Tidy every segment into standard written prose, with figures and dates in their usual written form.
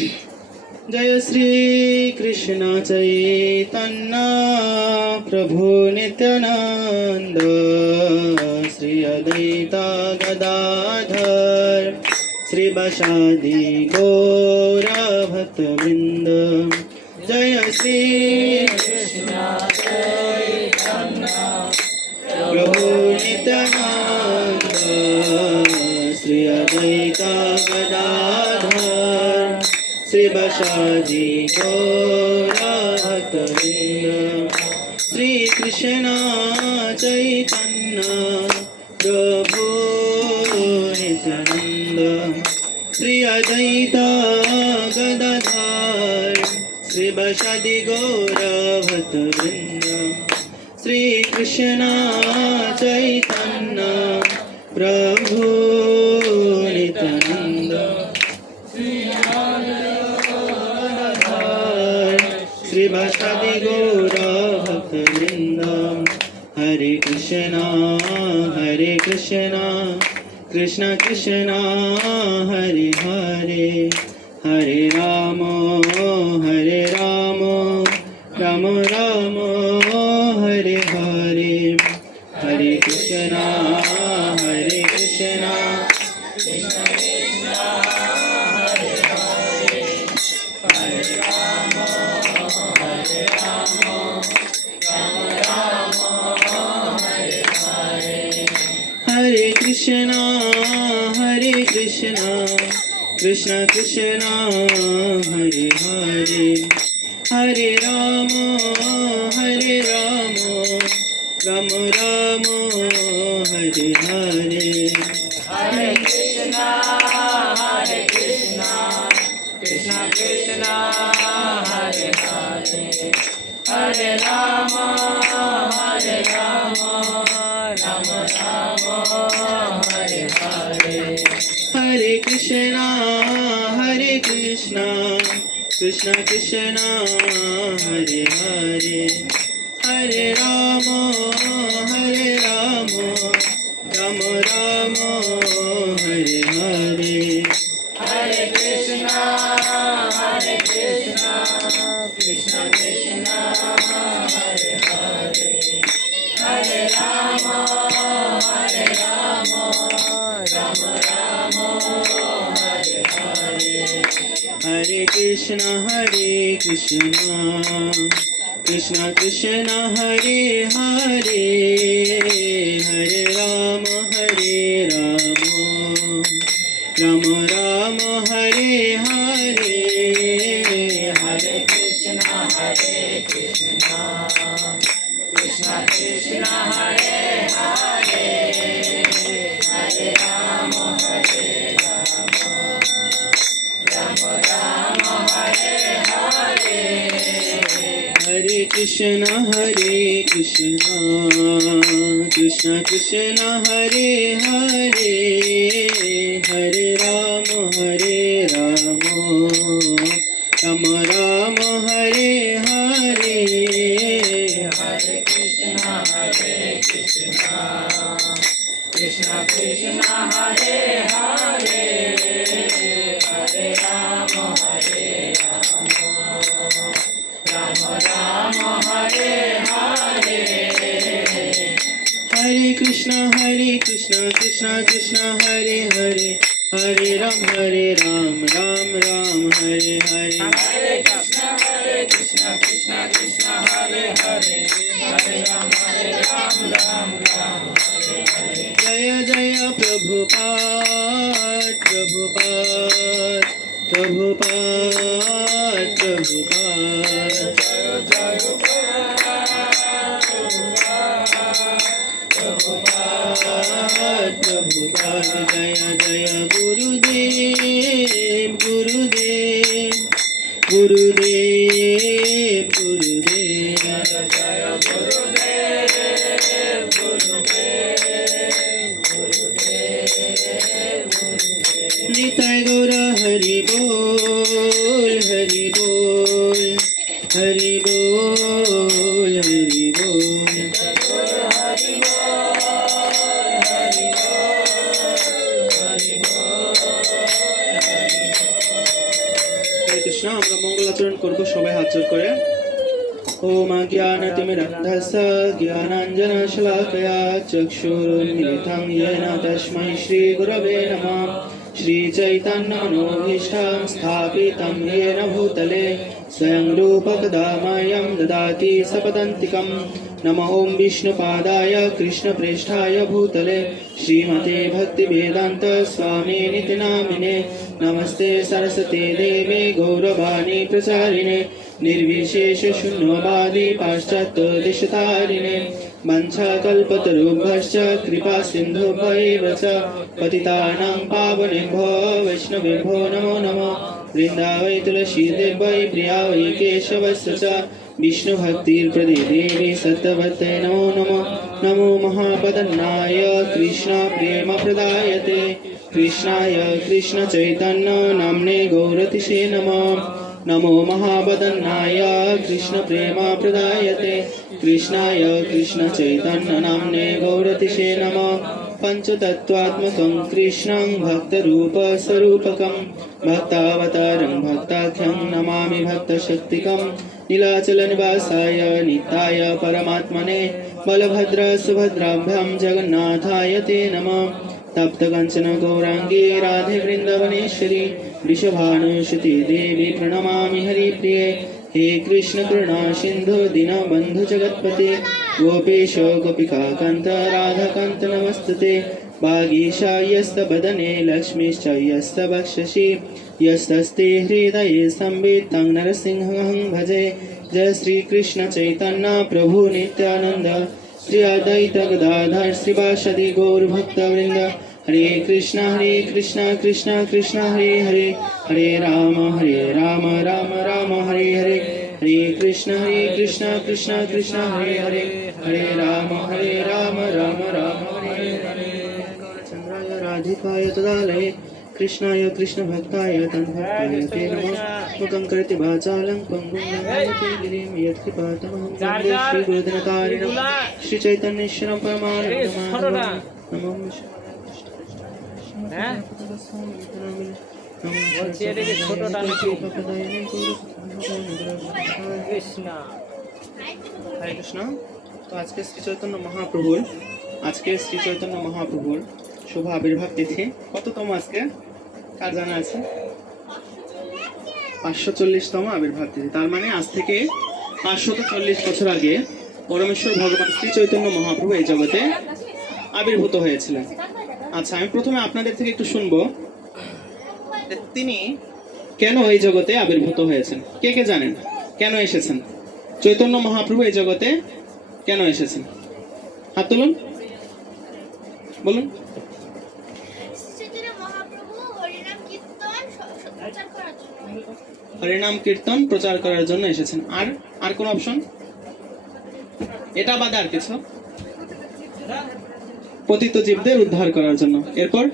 जय श्री कृष्ण चैतन्य प्रभु नित्यानंद श्री अद्वैता गदाधर श्रीवासादि गौर भक्तवृंद। जय श्री कृष्ण चैतन्य प्रभु नित्यानंद श्री अद्वैता गदाधर श्रीवासादि गौर भक्तवृंद। श्री कृष्ण चैतन्य प्रभु नित्यानंद श्री अद्वैता गदाधर श्रीवासादि गौर भक्तवृंद। श्री कृष्ण चैतन्य प्रभु नित्यानंद श्रीवासादि गौर भक्तवृंद। हरे कृष्णा कृष्ण कृष्ण हरे हरे हरे राम राम राम हरे हरे। हरे कृष्णा कृष्ण कृष्ण हरे हरे हरे राम राम राम हरे हरे। हरे कृष्णा कृष्ण कृष्ण हरे हरे हरे राम राम राम हरे हरे। हरे कृष्णा कृष्ण कृष्ण हरे हरे हरे राम राम राम हरे हरे। हरे कृष्णा कृष्ण कृष्ण हरे हरे हरे राम राम राम हरे हरे। हरे कृष्णा कृष्ण कृष्ण हरे हरे हरे राम राम राम हरे हरे। हरे कृष्ण कृष्ण कृष्ण हरे हरे हरे राम राम राम हरे हरे। हरे कृष्ण कृष्ण कृष्ण हरे हरे हरे राम राम राम हरे हरे। हरे कृष्ण कृष्ण कृष्ण हरे हरे हरे राम राम राम हरे हरे। हरे कृष्ण कृष्ण कृष्ण हरे हरे हरे राम राम हरे हरे। हरे कृष्ण कृष्ण कृष्ण हरे हरे हरे राम राम राम हरे हरे। हरे कृष्ण कृष्ण कृष्ण हरे हरे हरे राम राम हरे हरे। जय जय प्रभुपाद जय जय गुरुदेव गुरुदेव जय गुरुदेव निताय गौर हरि बोल हरि बोल हरि बोल हरि बोल। হরে কৃষ্ণ। আমরা মঙ্গলাচরণ করবো সবাই হাত জোড় করে। ओम ज्ञानतिमिरन्धस्य ज्ञानाञ्जनशलाकया चक्षुरुन्मिलितं येन तस्मै श्रीगुरवे नमः। श्रीचैतन्यमनोभीष्टं स्थापितं येन भूतले स्वयं रूपकदा मह्यं ददाति सपदन्तिकं। नमो ॐ विष्णुपादाय कृष्णप्रेष्ठाय भूतले श्रीमते भक्तिवेदान्त स्वामिनिति नामिने। नमस्ते सरस्वती देवे गौरवाणी प्रचारिणे निर्विशेष शून्यवादी पाश्चात्यदेशतारिणे। वंशाकल्पतरुभ्यश्च कृपा सिन्धुभ्यैव च पतितानां पावनेभ्यो वैष्णवेभ्यो नमो नमः। वृन्दावै तुलसीदेवै प्रिया वै केशवस्य च विष्णुभक्तिर्प्रदे देवी सत्यवते नमो नमः। नमो महापदन्नाय कृष्णप्रेमप्रदायते कृष्णाय कृष्णचैतन्य नाम्ने गौरतिशे नमः। नमो महावदन्नाय कृष्णप्रेमप्रदायते कृष्णाय कृष्णचैतन्य नाम्ने गौरतिशे नमः। पञ्चतत्त्वात्मकं कृष्णं भक्तरूपस्वरूपकं भक्तावतारं भक्ताख्यं नमामि भक्तशक्तिकं। नीलाचलनिवासाय नित्याय परमात्मने बलभद्रसुभद्राभ्यां जगन्नाथाय ते नमः। तप्तकञ्चन गौराङ्गी राधे वृन्दावनेश्वरी वृषभानुसुते देवी प्रणमामि हरिप्रिये। हे कृष्ण करुणा सिन्धु दीनबन्धु जगत्पते गोपेश गोपिकान्त राधाकान्त नमस्तुते। वागीशायस्तवदने लक्ष्मीश्च यस्तवक्षसि यस्तस्ते हृदये संवित् तं नरसिंहं भजे। जय श्री कृष्ण चैतन्य प्रभु नित्यानंद श्री अद्वैत गदाधर श्रीवासदि गौर भक्तवृंद। हरे कृष्णा कृष्णा कृष्ण हरे हरे हरे राम राम राम हरे हरे। हरे कृष्णा कृष्णा कृष्ण हरे हरे हरे राम राम राम हरे हरे। चंद्राय राधिकाय तदालये कृष्णाय कृष्ण भक्ताय तन्भक्ताय ते नमः। मुखं करोति वाचालं पङ्गुं लङ्घयति गिरिं यत्कृपातमहं वन्दे श्रीगुरुदिनतारिणं श्रीचैतन्येश्वरं परमानन्दमाधवं। नमो हरे कृष्ण। तो आज के श्री चैतन्य महाप्रभुर शुभ आविर्भाव तिथि कततम আজকে কার জানা আছে? 540তম আবির্ভাব তিথি। তার মানে আজ থেকে 540 বছর আগে পরমেশ্বর ভগবান শ্রী চৈতন্য মহাপ্রভু এই জগতে আবির্ভূত হয়েছিলেন। আচ্ছা, আমি প্রথমে আপনাদের থেকে একটু শুনবো তিনি কেন এই জগতে আবির্ভূত হয়েছেন। কে কে জানেন কেন এসেছেন? চৈতন্য মহাপ্রভু এই জগতে কেন এসেছেন? হাত তুলুন, বলুন। হরিনাম কীর্তন প্রচার করার জন্য এসেছেন। আর কোন অপশন? এটা বাদে আর কিছু? পতিত জীবদের উদ্ধার করার জন্য। এরপর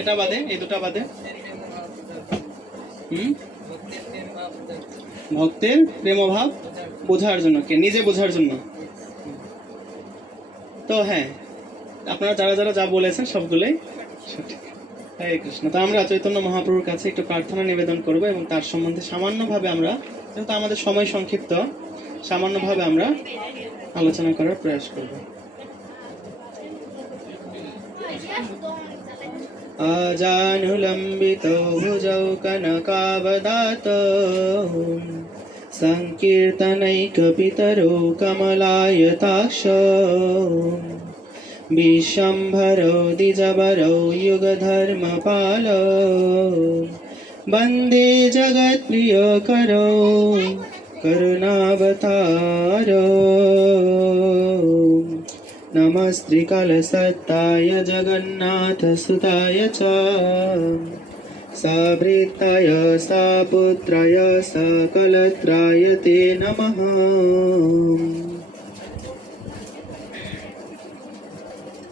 এটা বাদে, এই দুটা বাদে ভক্তের প্রেমভাব বোঝার জন্য, কে নিজে বোঝার জন্য। তো হ্যাঁ, আপনারা যারা যারা যা বলেছেন সবগুলোই সঠিক। হরে কৃষ্ণ। তো আমরা চৈতন্য মহাপ্রভুর কাছে একটু প্রার্থনা নিবেদন করব এবং তার সম্বন্ধে সামান্যভাবে আমরা, যেহেতু আমাদের সময় সংক্ষিপ্ত, সামান্যভাবে আমরা আলোচনা করার প্রয়াস করব। আজানুলম্বিতৌ ভুজৌ কনকাবদাতৌ সংকীর্তনৈকপিতরৌ কমলায়তাক্ষৌ বিশ্বম্ভরৌ দ্বিজবরৌ যুগধর্মপালৌ বন্দে জগৎপ্রিয়করৌ করুণাবতারৌ নমস্ত্রিকালসত্তায় জগন্নাথসুতায় চ সাবৃত্তায় সাপুত্রায় সকলত্রায় তে নমঃ।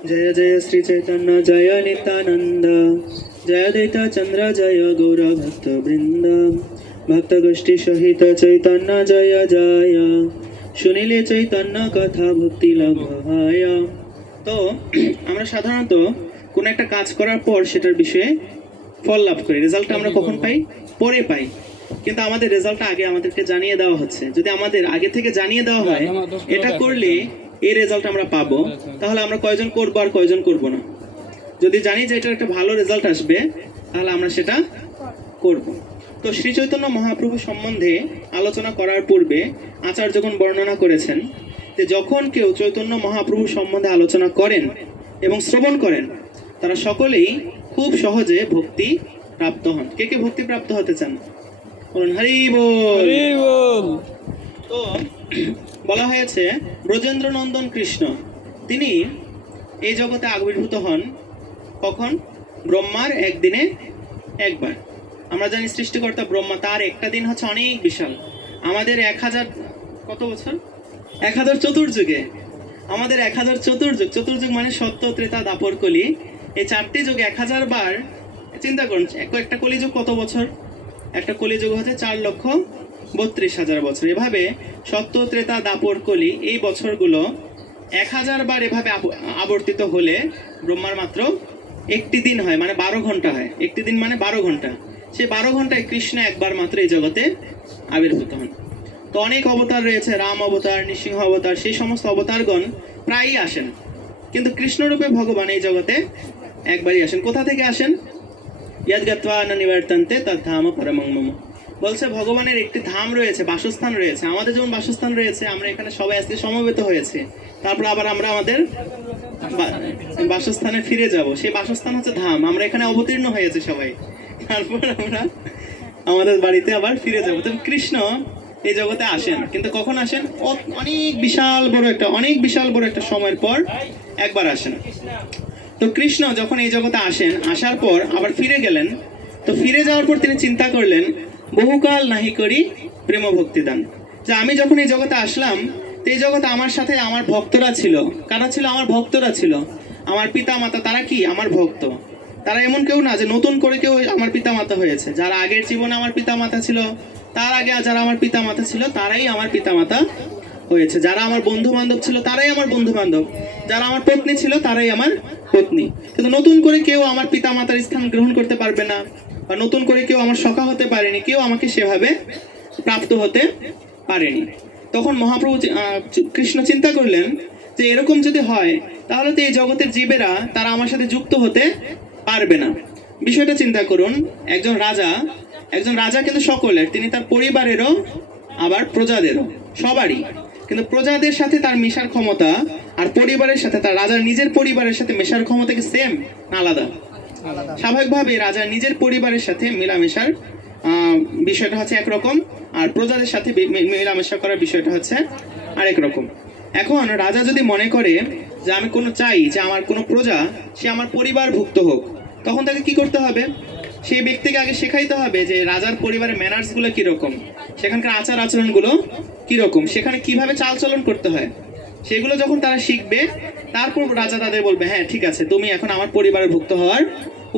जय जय श्री चैतन्य जय नित्यानंद जय अद्वैत चंद्र जय गौर भक्त वृंद भक्त गोष्ठी सहित चैतन्य जय जय শুনিলে চৈতন্য কথা ভক্তি লাভ হয়। তো আমরা সাধারণত কোনো একটা কাজ করার পর সেটার বিষয়ে ফল লাভ করি। রেজাল্টটা আমরা কখন পাই? পরে পাই। কিন্তু আমাদের রেজাল্টটা আগে আমাদেরকে জানিয়ে দেওয়া হচ্ছে। যদি আমাদের আগে থেকে জানিয়ে দেওয়া হয় এটা করলে এই রেজাল্ট আমরা পাবো, তাহলে আমরা কয়জন করবো আর কয়জন করবো না? যদি জানি যে এটার একটা ভালো রেজাল্ট আসবে, তাহলে আমরা সেটা করব। তো শ্রী চৈতন্য মহাপ্রভু সম্বন্ধে আলোচনা করার পূর্বে আচার্যগণ বর্ণনা করেছেন যে যখন কেউ চৈতন্য মহাপ্রভু সম্বন্ধে আলোচনা করেন এবং শ্রবণ করেন, তারা সকলেই খুব সহজে ভক্তি প্রাপ্ত হন। কে কে ভক্তি প্রাপ্ত হতে চান? বলুন হরি বল। তো বলা হয়েছে ব্রজেন্দ্র নন্দন কৃষ্ণ তিনি এই জগতে আবির্ভূত হন কখন? ব্রহ্মার একদিনে একবার। আমরা জানি সৃষ্টিকর্তা ব্রহ্মা, তার একটা দিন হচ্ছে অনেক বিশাল। আমাদের 1000 কত বছর? 1000 চতুর্যুগে। আমাদের 1000 চতুর্যুগ, চতুর্যুগ মানে সত্য, ত্রেতা, দাপর, কলি। এই 4টি যুগে 1000 বার চিন্তা করুন, একটা কলিযুগ কত বছর? একটা কলিযুগ হচ্ছে 4,32,000 বছর। এভাবে সত্য, ত্রেতা, দাপর, কলি এই বছরগুলো 1000 বার এভাবে আবর্তিত হলে ব্রহ্মার মাত্র একটি দিন হয়, মানে 12 ঘন্টা হয়। একটি দিন মানে 12 ঘন্টা। সেই 12 ঘন্টায় কৃষ্ণ একবার মাত্র এই জগতে আবির্ভূত হন। তো অনেক অবতার রয়েছে, রাম অবতার, নৃসিংহ অবতার, সেই সমস্ত অবতারগণ প্রায়ই আসেন, কিন্তু কৃষ্ণরূপে ভগবান এই জগতে একবারই আসেন। কোথা থেকে আসেন? ইয়াদগাত্বা ন নিবর্তন্তে তদ্ধাম পরমং মম। বলছে ভগবানের একটি ধাম রয়েছে, বাসস্থান রয়েছে। আমাদের যেমন বাসস্থান রয়েছে, আমরা এখানে সবাই আজকে সমবেত হয়েছে, তারপর আবার আমরা আমাদের বাসস্থানে ফিরে যাব। সেই বাসস্থান হচ্ছে ধাম। আমরা এখানে অবতীর্ণ হয়েছে সবাই, তারপর আমরা আমাদের বাড়িতে আবার ফিরে যাব। তো কৃষ্ণ এই জগতে আসেন, কিন্তু কখন আসেন? অনেক বিশাল বড় একটা সময়ের পর একবার আসেন। তো কৃষ্ণ যখন এই জগতে আসেন, আসার পর আবার ফিরে গেলেন। তো ফিরে যাওয়ার পর তিনি চিন্তা করলেন, বহুকাল নাহি করি প্রেম ভক্তিদান, যে আমি যখন এই জগতে আসলাম, তো এই জগতে আমার সাথে আমার ভক্তরা ছিল। কারা ছিল? আমার ভক্তরা ছিল। আমার পিতা মাতা, তারা কি? আমার ভক্ত। তারা এমন কেউ না যে নতুন করে কেউ আমার পিতা মাতা হয়েছে। যারা আগের জীবনে আমার পিতা মাতা ছিল, তার আগে যারা আমার পিতা মাতা ছিল, তারাই আমার পিতা মাতা হয়েছে। যারা আমার বন্ধু বান্ধব ছিল, তারাই আমার বন্ধু বান্ধব। যারা আমার পত্নী ছিল, তারাই আমার পত্নী। কিন্তু নতুন করে কেউ আমার পিতা মাতার স্থান গ্রহণ করতে পারবে না, বা নতুন করে কেউ আমার সখা হতে পারেনি, কেউ আমাকে সেভাবে প্রাপ্ত হতে পারেনি। তখন মহাপ্রভু কৃষ্ণ চিন্তা করলেন যে এরকম যদি হয়, তাহলে তো এই জগতের জীবেরা তারা আমার সাথে যুক্ত হতে পারবে না। বিষয়টা চিন্তা করুন, একজন রাজা কিন্তু সকলের, তিনি তার পরিবারেরও আবার প্রজাদেরও, সবারই। কিন্তু প্রজাদের সাথে তার মেশার ক্ষমতা আর পরিবারের সাথে, তার রাজার নিজের পরিবারের সাথে মেশার ক্ষমতা কি সেম না আলাদা? স্বাভাবিকভাবে রাজার নিজের পরিবারের সাথে মেলামেশার বিষয়টা হচ্ছে একরকম, আর প্রজাদের সাথে মেলামেশা করার বিষয়টা হচ্ছে আরেক রকম। এখন রাজা যদি মনে করে যে আমি চাই যে আমার কোনো প্রজা সে আমার পরিবারভুক্ত হোক, তখন তাকে কি করতে হবে? সেই ব্যক্তিকে আগে শেখাইতে হবে যে রাজার পরিবারের ম্যানার্সগুলো কীরকম, সেখানকার আচার আচরণগুলো কীরকম, সেখানে কিভাবে চালচলন করতে হয়, সেগুলো যখন তারা শিখবে, তারপর রাজা তাদের বলবে হ্যাঁ ঠিক আছে, তুমি এখন আমার পরিবারের ভুক্ত হওয়ার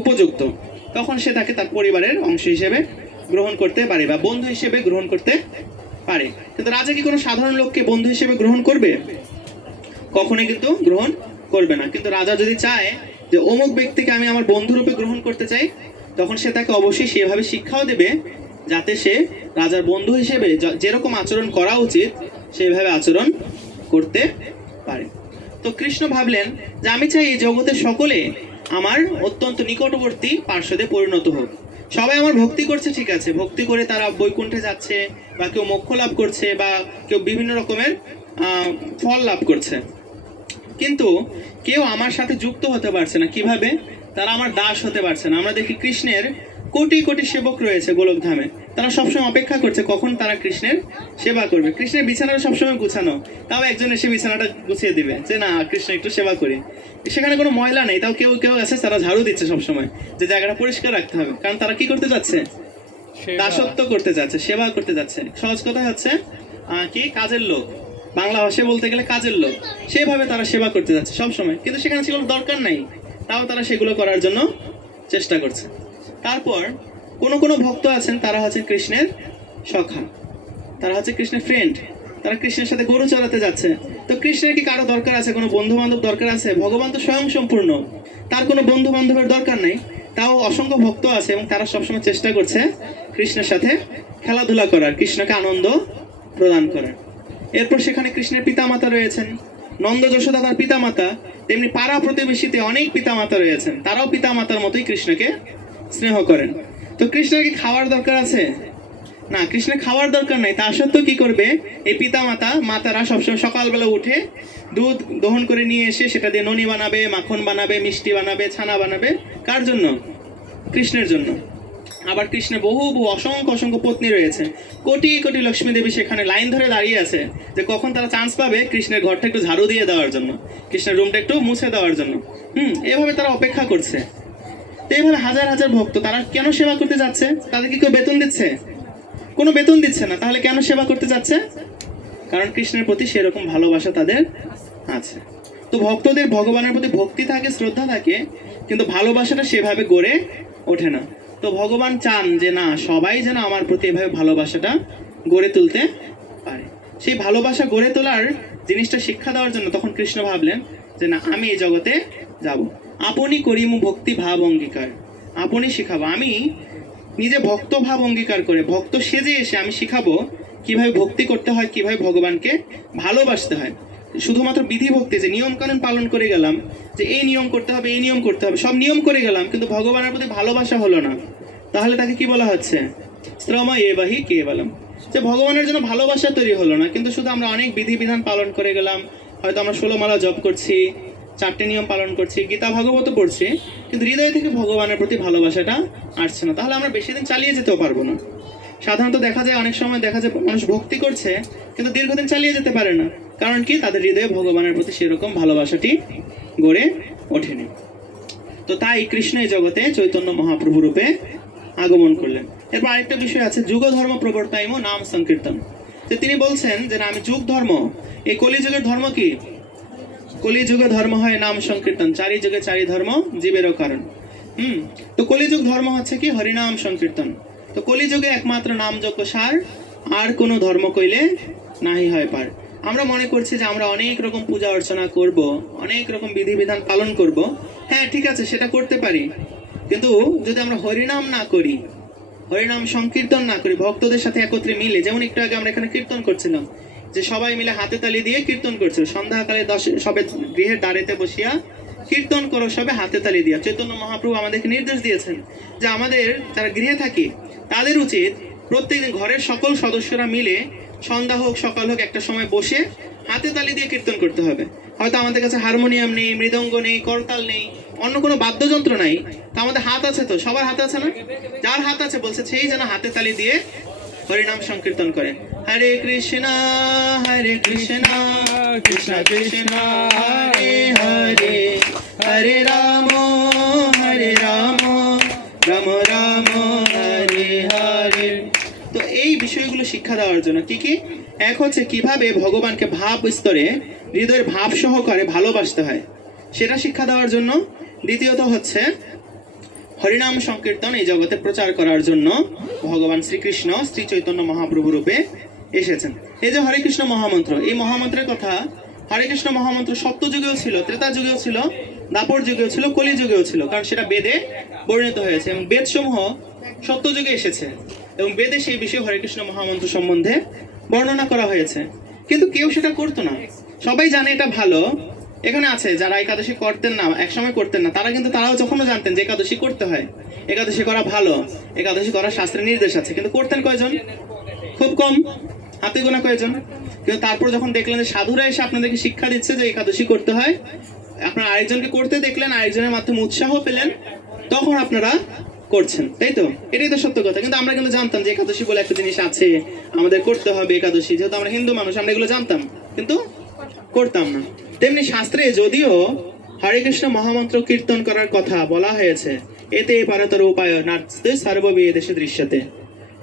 উপযুক্ত। তখন সে তাকে তার পরিবারের অংশ হিসেবে গ্রহণ করতে পারে বা বন্ধু হিসেবে গ্রহণ করতে পারে। কিন্তু রাজা কি কোনো সাধারণ লোককে বন্ধু হিসেবে গ্রহণ করবে? কখনোই কিন্তু গ্রহণ করবে না। কিন্তু রাজা যদি চায় যে অমুক ব্যক্তিকে আমি আমার বন্ধুরূপে গ্রহণ করতে চাই, তখন সে তাকে অবশ্যই সেভাবে শিক্ষাও দেবে যাতে সে রাজার বন্ধু হিসেবে যেরকম আচরণ করা উচিত সেইভাবে আচরণ করতে পারে। তো কৃষ্ণ ভাবলেন যে আমি চাই এই জগতের সকলে আমার অত্যন্ত নিকটবর্তী পার্শ্বদে পরিণত হোক। সবাই আমার ভক্তি করছে, ঠিক আছে, ভক্তি করে তারা বৈকুণ্ঠে যাচ্ছে, বা কেউ মোক্ষ লাভ করছে, বা কেউ বিভিন্ন রকমের ফল লাভ করছে, কিন্তু কেউ আমার সাথে যুক্ত হতে পারছে না। কিভাবে? তারা আমার দাস হতে পারছে না। আমরা দেখি কৃষ্ণের কোটি কোটি সেবক রয়েছে গোলকধামে, তারা সবসময় অপেক্ষা করছে কখন তারা কৃষ্ণের সেবা করবে। কৃষ্ণের বিছানাটা সবসময় গুছানো, তাও একজন এসে বিছানাটা গুছিয়ে দিবে যে না কৃষ্ণ একটু সেবা করি। সেখানে কোনো ময়লা নেই, তাও কেউ কেউ আছে তারা ঝাড়ু দিচ্ছে সবসময়, যে জায়গাটা পরিষ্কার রাখতে হবে, কারণ তারা কি করতে যাচ্ছে? দাসত্ব করতে যাচ্ছে, সেবা করতে যাচ্ছে। সহজ কথা হচ্ছে কি, কাজের লোক, বাংলা ভাষায় বলতে গেলে কাজের লোক, সেভাবে তারা সেবা করতে যাচ্ছে সবসময়। কিন্তু সেখানে সেগুলো দরকার নাই, তাও তারা সেগুলো করার জন্য চেষ্টা করছে। তারপর কোনো ভক্ত আছেন, তারা হচ্ছে কৃষ্ণের সখা, তারা হচ্ছে কৃষ্ণের ফ্রেন্ড, তারা কৃষ্ণের সাথে গরু চড়াতে যাচ্ছে। তো কৃষ্ণের কি কারো দরকার আছে? কোনো বন্ধু বান্ধব দরকার আছে? ভগবান তো স্বয়ং সম্পূর্ণ, তার কোনো বন্ধু বান্ধবের দরকার নেই। তাও অসংখ্য ভক্ত আছে এবং তারা সবসময় চেষ্টা করছে কৃষ্ণের সাথে খেলাধুলা করার, কৃষ্ণকে আনন্দ প্রদান করার। এরপর সেখানে কৃষ্ণের পিতামাতা রয়েছেন, নন্দ যশোদা তার পিতামাতা, তেমনি পাড়া প্রতিবেশীতে অনেক পিতামাতা রয়েছেন, তারাও পিতামাতার মতোই কৃষ্ণকে স্নেহ করেন। তো কৃষ্ণের কি খাওয়ার দরকার আছে? না, কৃষ্ণের খাওয়ার দরকার নাই। তা সত্ত্বেও কি করবে, এই মাতারা সবসময় সকালবেলা উঠে দুধ দহন করে নিয়ে এসে সেটা দিয়ে ননি বানাবে, মাখন বানাবে, মিষ্টি বানাবে, ছানা বানাবে। কার জন্য? কৃষ্ণের জন্য। আবার কৃষ্ণের বহু অসংখ্য অসংখ্য পত্নী রয়েছে, কোটি কোটি লক্ষ্মী দেবী সেখানে লাইন ধরে দাঁড়িয়ে আছে যে কখন তারা চান্স পাবে কৃষ্ণের ঘরটা একটু ঝাড়ু দিয়ে দেওয়ার জন্য, কৃষ্ণের রুমটা একটু মুছে দেওয়ার জন্য। এভাবে তারা অপেক্ষা করছে। তো এইভাবে হাজার হাজার ভক্ত তারা কেন সেবা করতে যাচ্ছে? তাদের কি কেউ বেতন দিচ্ছে? কোনো বেতন দিচ্ছে না। তাহলে কেন সেবা করতে যাচ্ছে? কারণ কৃষ্ণের প্রতি সেরকম ভালোবাসা তাদের আছে। তো ভক্তদের ভগবানের প্রতি ভক্তি থাকে, শ্রদ্ধা থাকে, কিন্তু ভালোবাসাটা সেভাবে গড়ে ওঠে না। তো ভগবান চান যে না, সবাই যেন আমার প্রতি এভাবে ভালোবাসাটা গড়ে তুলতে পারে। সেই ভালোবাসা গড়ে তোলার জিনিসটা শিক্ষা দেওয়ার জন্য তখন কৃষ্ণ ভাবলেন যে না, আমি এই জগতে যাব, আপনি করিমু ভক্তি ভাব অঙ্গীকার, আপনি শিখাবো। আমি নিজে ভক্ত ভাব অঙ্গীকার করে ভক্ত সেজে এসে আমি শিখাবো কিভাবে ভক্তি করতে হয়, কিভাবে ভগবানকে ভালোবাসতে হয়। শুধুমাত্র বিধি ভক্তি, যে নিয়ম কানুন পালন করে গেলাম, যে এই নিয়ম করতে হবে, এই নিয়ম করতে হবে, সব নিয়ম করে গেলাম, কিন্তু ভগবানের প্রতি ভালোবাসা হলো না, তাহলে তাকে কি বলা হচ্ছে? শ্রমা এবাহি কেবলম। যে ভগবানের জন্য ভালোবাসা তৈরি হলো না, কিন্তু শুধু আমরা অনেক বিধিবিধান পালন করে গেলাম, হয়তো আমরা 16 মালা জপ করছি, 4টে নিয়ম পালন করছি, গীতা ভাগবত পড়ছি, কিন্তু হৃদয় থেকে ভগবানের প্রতি ভালোবাসাটা আসছে না, তাহলে আমরা বেশি দিন চালিয়ে যেতেও পারবো না। সাধারণত দেখা যায়, অনেক সময় দেখা যায় মানুষ ভক্তি করছে কিন্তু দীর্ঘদিন চালিয়ে যেতে পারে না। কারণ কি? তাদের হৃদয়ে ভগবানের প্রতি সেরকম ভালোবাসাটি গড়ে ওঠেনি। তো তাই কৃষ্ণ এই জগতে চৈতন্য মহাপ্রভু রূপে আগমন করলেন। এরপর আরেকটা বিষয় আছে, যুগ ধর্ম প্রবর্তাইম নাম সংকীর্তন। যে তিনি বলছেন যে না, আমি যুগ ধর্ম, এই কলিযুগের ধর্ম কি? কলিযুগে ধর্ম হয় নাম সংকীর্তন, চারি যুগে চারি ধর্ম জীবেরও কারণ। তো কলিযুগ ধর্ম হচ্ছে কি? হরিনাম সংকীর্তন। তো কলিযুগে একমাত্র নাম যজ্ঞ সার, আর কোনো ধর্ম কইলে নাহি হয় পার। আমরা মনে করছি যে আমরা অনেক রকম পূজা অর্চনা করব, অনেক রকম বিধিবিধান পালন করব। হ্যাঁ, ঠিক আছে, সেটা করতে পারি, কিন্তু যদি আমরা হরিনাম না করি, হরিনাম সংকীর্তন না করি, ভক্তদের সাথে একত্রে মিলে, যেমন একটু আগে আমরা এখানে কীর্তন করছিলাম, যে সবাই মিলে হাতে তালি দিয়ে কীর্তন করছিল, সন্ধ্যাকালে সবে গৃহের দ্বারেতে বসিয়া কীর্তন করো সবে হাতে তালি দিয়া। চৈতন্য মহাপ্রভু আমাদেরকে নির্দেশ দিয়েছেন যে আমাদের যারা গৃহে থাকি তাদের উচিত প্রত্যেকদিন ঘরের সকল সদস্যরা মিলে সন্ধ্যা হোক সকাল হোক একটা সময় বসে হাতে তালি দিয়ে কীর্তন করতে হবে। হয়তো আমাদের কাছে হারমোনিয়াম নেই, মৃদঙ্গ নেই, করতাল নেই, অন্য কোনো বাদ্যযন্ত্র নাই, তো আমাদের হাত আছে, তো সবার হাত আছে না? যার হাত আছে বলছে সেই যেন হাতে তালি দিয়ে হরিনাম সংকীর্তন করে। হরে কৃষ্ণ কৃষ্ণ কৃষ্ণ হরে হরে, হরে রাম রাম রাম হরে হরে। তো এই বিষয়গুলো শিক্ষা দেওয়ার জন্য কি? এক হচ্ছে কিভাবে ভগবানকে ভাব স্তরে, হৃদয়ের ভাব সহকারে ভালোবাসতে হয়, সেটা শিক্ষা দেওয়ার জন্য। দ্বিতীয়ত হচ্ছে হরিনাম সংকীর্তন এই জগতে প্রচার করার জন্য ভগবান শ্রীকৃষ্ণ শ্রী চৈতন্য মহাপ্রভু রূপে এসেছেন। এই যে হরে কৃষ্ণ মহামন্ত্র, এই মহামন্ত্রের কথা, হরে কৃষ্ণ মহামন্ত্র সত্য যুগেও ছিল, ত্রেতা যুগেও ছিল, দাপর যুগেও ছিল, কলি যুগেও ছিল, কারণ সেটা বেদে বর্ণিত হয়েছে এবং বেদ সমূহ সত্য যুগে এসেছে এবং বেদে সেই বিষয়ে হরে কৃষ্ণ মহামন্ত্র সম্বন্ধে বর্ণনা করা হয়েছে। কিন্তু কেউ সেটা করতো না। সবাই জানে এটা ভালো। এখানে আছে যারা একাদশী করতেন না, একসময় করতেন না, তারাও যখনও জানতেন যে একাদশী করতে হয়, একাদশী করা ভালো, একাদশী করার শাস্ত্রের নির্দেশ আছে, কিন্তু করতেন কয়জন? খুব কম, হাতে গোনা কয়জন। কিন্তু তারপর যখন দেখলেন যে সাধুরা এসে আপনাদেরকে শিক্ষা দিচ্ছে যে একাদশী করতে হয়, আপনারা আরেকজনকে করতে দেখলেন, আরেকজনের মাধ্যমে উৎসাহ পেলেন, তখন আপনারা করছেন, তাই তো? এটাই তো সত্য কথা। কিন্তু আমরা কিন্তু জানতাম যে একাদশী বলে একটা জিনিস আছে, আমাদের করতে হবে একাদশী, যেহেতু আমরা হিন্দু মানুষ, আমরা এগুলো জানতাম কিন্তু করতাম না। তেমনি শাস্ত্রে যদিও হরে কৃষ্ণ মহামন্ত্র কীর্তন করার কথা বলা হয়েছে, এতে পারতর উপায় নাচতে সর্ববেদেশে দৃশ্যতে,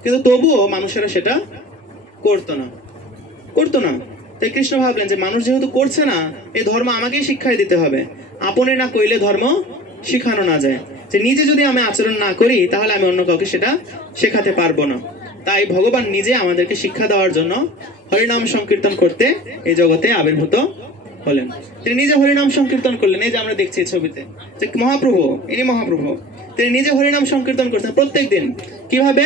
কিন্তু তবুও মানুষেরা সেটা করতো না। তাই কৃষ্ণ ভাবলেন যে মানুষ যেহেতু করছে না, এই ধর্ম আমাকেই শিক্ষায় দিতে হবে। আপনি না কইলে ধর্ম শিখানো না যায়, যে নিজে যদি আমি আচরণ না করি তাহলে আমি অন্য কাউকে সেটা শেখাতে পারবো না। তাই ভগবান নিজে আমাদেরকে শিক্ষা দেওয়ার জন্য হরিনাম সংকীর্তন করতে এই জগতে আবির্ভূত হলেন। তিনি নিজে হরিনাম সংকীর্তন করলেন। এই যে আমরা দেখছি ছবিতে যে মহাপ্রভু, ইনি মহাপ্রভু তিনি নিজে হরিনাম সংকীর্তন করছেন প্রত্যেক দিন। কিভাবে?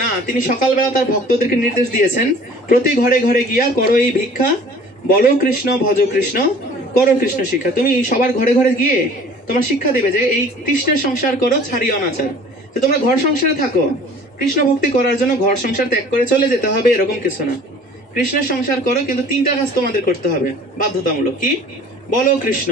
না, তিনি সকালবেলা তার ভক্তদেরকে নির্দেশ দিয়েছেন, প্রতি ঘরে ঘরে গিয়া করো এই ভিক্ষা, বলো কৃষ্ণ ভজ কৃষ্ণ, করো কৃষ্ণ শিক্ষা। তুমি সবার ঘরে ঘরে গিয়ে তোমার শিক্ষা দেবে যে এই কৃষ্ণের সংসার করো, ছাড়িয়ে অনাচার। তো তোমরা ঘর সংসারে থাকো, কৃষ্ণ ভক্তি করার জন্য ঘর সংসার ত্যাগ করে চলে যেতে হবে এরকম কিছু না। কৃষ্ণের সংসার করো, কিন্তু তিনটা কাজ তোমাদের করতে হবে বাধ্যতামূলক। কি? বলো কৃষ্ণ,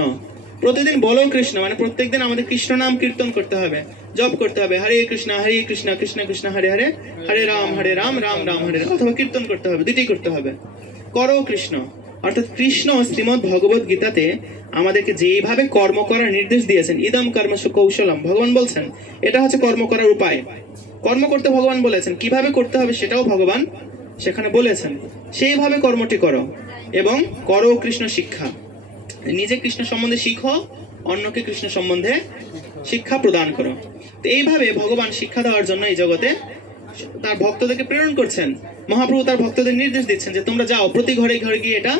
প্রতিদিন বলো কৃষ্ণ, মানে প্রত্যেকদিন আমাদের কৃষ্ণ নাম কীর্তন করতে হবে, জপ করতে হবে, হরে কৃষ্ণ কৃষ্ণ কৃষ্ণ হরে হরে, হরে রাম রাম রাম হরে রাম, অথবা কীর্তন করতে হবে, দুটি করতে হবে। করো কৃষ্ণ, অর্থাৎ কৃষ্ণ শ্রীমদ্ ভগবত গীতাতে আমাদেরকে যেইভাবে কর্ম করার নির্দেশ দিয়েছেন, ইদম কর্মসু কৌশলম, ভগবান বলছেন এটা হচ্ছে কর্ম করার উপায়। কর্ম করতে ভগবান বলেছেন, কিভাবে করতে হবে সেটাও ভগবান সেখানে বলেছেন। সেইভাবে কর্মটি করো এবং করো কৃষ্ণ শিক্ষা, নিজে কৃষ্ণ সম্বন্ধে শিখো, অন্যকে কৃষ্ণ সম্বন্ধে শিক্ষা প্রদান করো। তো এইভাবে ভগবান শিক্ষা দেওয়ার জন্য এই জগতে তার ভক্তদেরকে প্রেরণ করছেন। মহাপ্রভু তার ভক্তদের নির্দেশ দিচ্ছেন যে তোমরা যাও, প্রতি ঘরে ঘরে গিয়ে এটা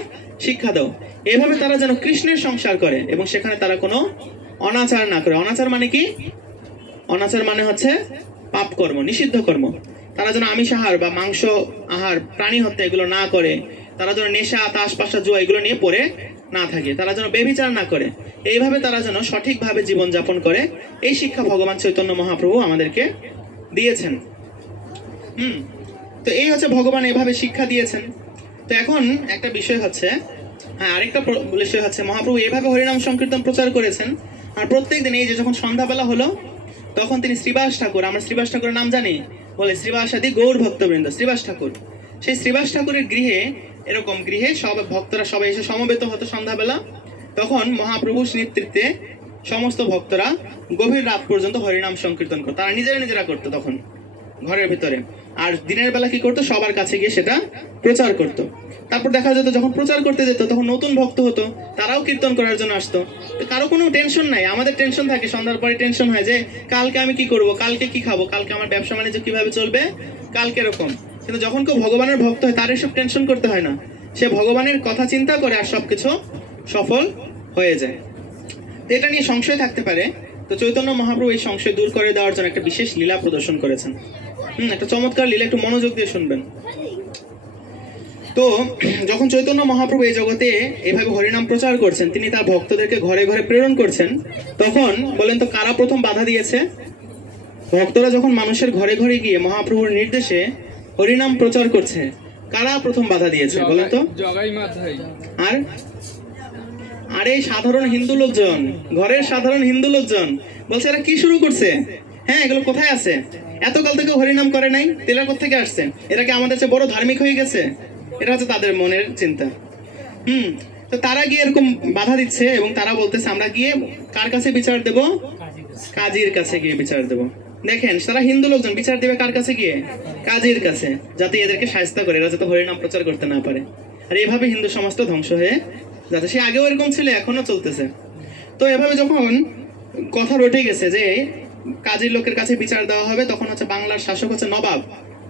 শিক্ষা দাও। এভাবে তারা যেন কৃষ্ণের সংসার করে এবং সেখানে তারা কোনো অনাচার না করে। অনাচার মানে কি? অনাচার মানে হচ্ছে পাপ কর্ম, নিষিদ্ধ কর্ম। তারা যেন আমিষ আহার বা মাংস আহার, প্রাণী হত্যা এগুলো না করে, তারা যেন নেশা, তাস, পাশা, জুয়া এগুলো নিয়ে পড়ে না থাকে, তারা যেন বেবিচার না করে, এইভাবে তারা যেন সঠিকভাবে জীবন যাপন করে, এই শিক্ষা ভগবান চৈতন্য মহাপ্রভু আমাদেরকে দিয়েছেন। তো এই হচ্ছে ভগবান এভাবে শিক্ষা দিয়েছেন। তো এখন একটা বিষয় হচ্ছে, আরেকটা বিষয় হচ্ছে মহাপ্রভু এভাবে হরিনাম সংকীর্তন প্রচার করেছেন। আর প্রত্যেক দিন এই যে যখন সন্ধ্যাবেলা হলো, তখন তিনি শ্রীবাস ঠাকুর, আমরা শ্রীবাস ঠাকুরের নাম জানি, বলে শ্রীবাসাদি গৌর ভক্তবৃন্দ, শ্রীবাস ঠাকুর, সেই শ্রীবাস ঠাকুরের গৃহে, এরকম গৃহে সব ভক্তরা সবাই এসে সমবেত হতো সন্ধ্যাবেলা। তখন মহাপ্রভুর নেতৃত্বে সমস্ত ভক্তরা গভীর রাত পর্যন্ত হরিনাম সংকীর্তন করতো। তারা নিজেরা করতো তখন ঘরের ভিতরে, আর দিনের বেলা কি করতো, সবার কাছে গিয়ে সেটা প্রচার করতো। তারপর দেখা যেত যখন প্রচার করতে যেত তখন নতুন ভক্ত হতো, তারাও কীর্তন করার জন্য আসতো। তো কারো কোনো টেনশন নাই, আমাদের টেনশন থাকে সন্ধ্যার পরে, টেনশন হয় যে কালকে আমি কি করব, কালকে কি খাবো, কালকে আমার ব্যবসা বাণিজ্য কিভাবে চলবে, কালকে এরকম। কিন্তু যখন কেউ ভগবানের ভক্ত হয় তার এসব টেনশন করতে হয় না, সে ভগবানের কথা চিন্তা করে আর সবকিছু সফল হয়ে যায়। তো এটা নিয়ে সংশয় থাকতে পারে, তো চৈতন্য মহাপ্রভু এই সংশয় দূর করে দেওয়ার জন্য একটা বিশেষ লীলা প্রদর্শন করেছেন। একটা চমৎকার লীলা, একটু মনোযোগ দিয়ে শুনবেন। তো যখন চৈতন্য মহাপ্রভু এই জগতে এভাবে হরিনাম প্রচার করছেন, তিনি তার ভক্তদেরকে ঘরে ঘরে প্রেরণ করছেন, তখন বলেন তো কারা প্রথম বাধা দিয়েছে? ভক্তরা যখন মানুষের ঘরে ঘরে গিয়ে মহাপ্রভুর নির্দেশে হরিনাম প্রচার করছে, কারা প্রথম বাধা দিয়েছে বলেন তো? আর আরে সাধারণ হিন্দু লোকজন, ঘরের সাধারণ হিন্দু লোকজন বলছে এরা কি শুরু করছে, হ্যাঁ এগুলো কোথায় আছে, এতকাল থেকে হরিনাম করে নাই, তেলা কোথেকে আসছে, এরা কি আমাদের চেয়ে বড় ধার্মিক হয়ে গেছে? এটা হচ্ছে তাদের মনের চিন্তা। তো তারা গিয়ে এরকম বাধা দিচ্ছে এবং তারা বলতেছে আমরা গিয়ে কার কাছে বিচার দেব? কাজীর কাছে গিয়ে বিচার দেব। দেখেন, তারা হিন্দু লোকজন বিচার দেবে কার কাছে গিয়ে? কাজীর কাছে, যাতে এদেরকে শায়েস্তা করে, এরা যাতে হরিনাম প্রচার করতে না পারে। আর এইভাবে হিন্দু সমাজটা ধ্বংস হয়ে যাতে, সে আগেও এরকম ছিল, এখনো চলতেছে। তো এভাবে যখন কথা রটে গেছে যে কাজীর লোকের কাছে বিচার দেওয়া হবে, তখন হচ্ছে বাংলার শাসক হচ্ছে নবাব,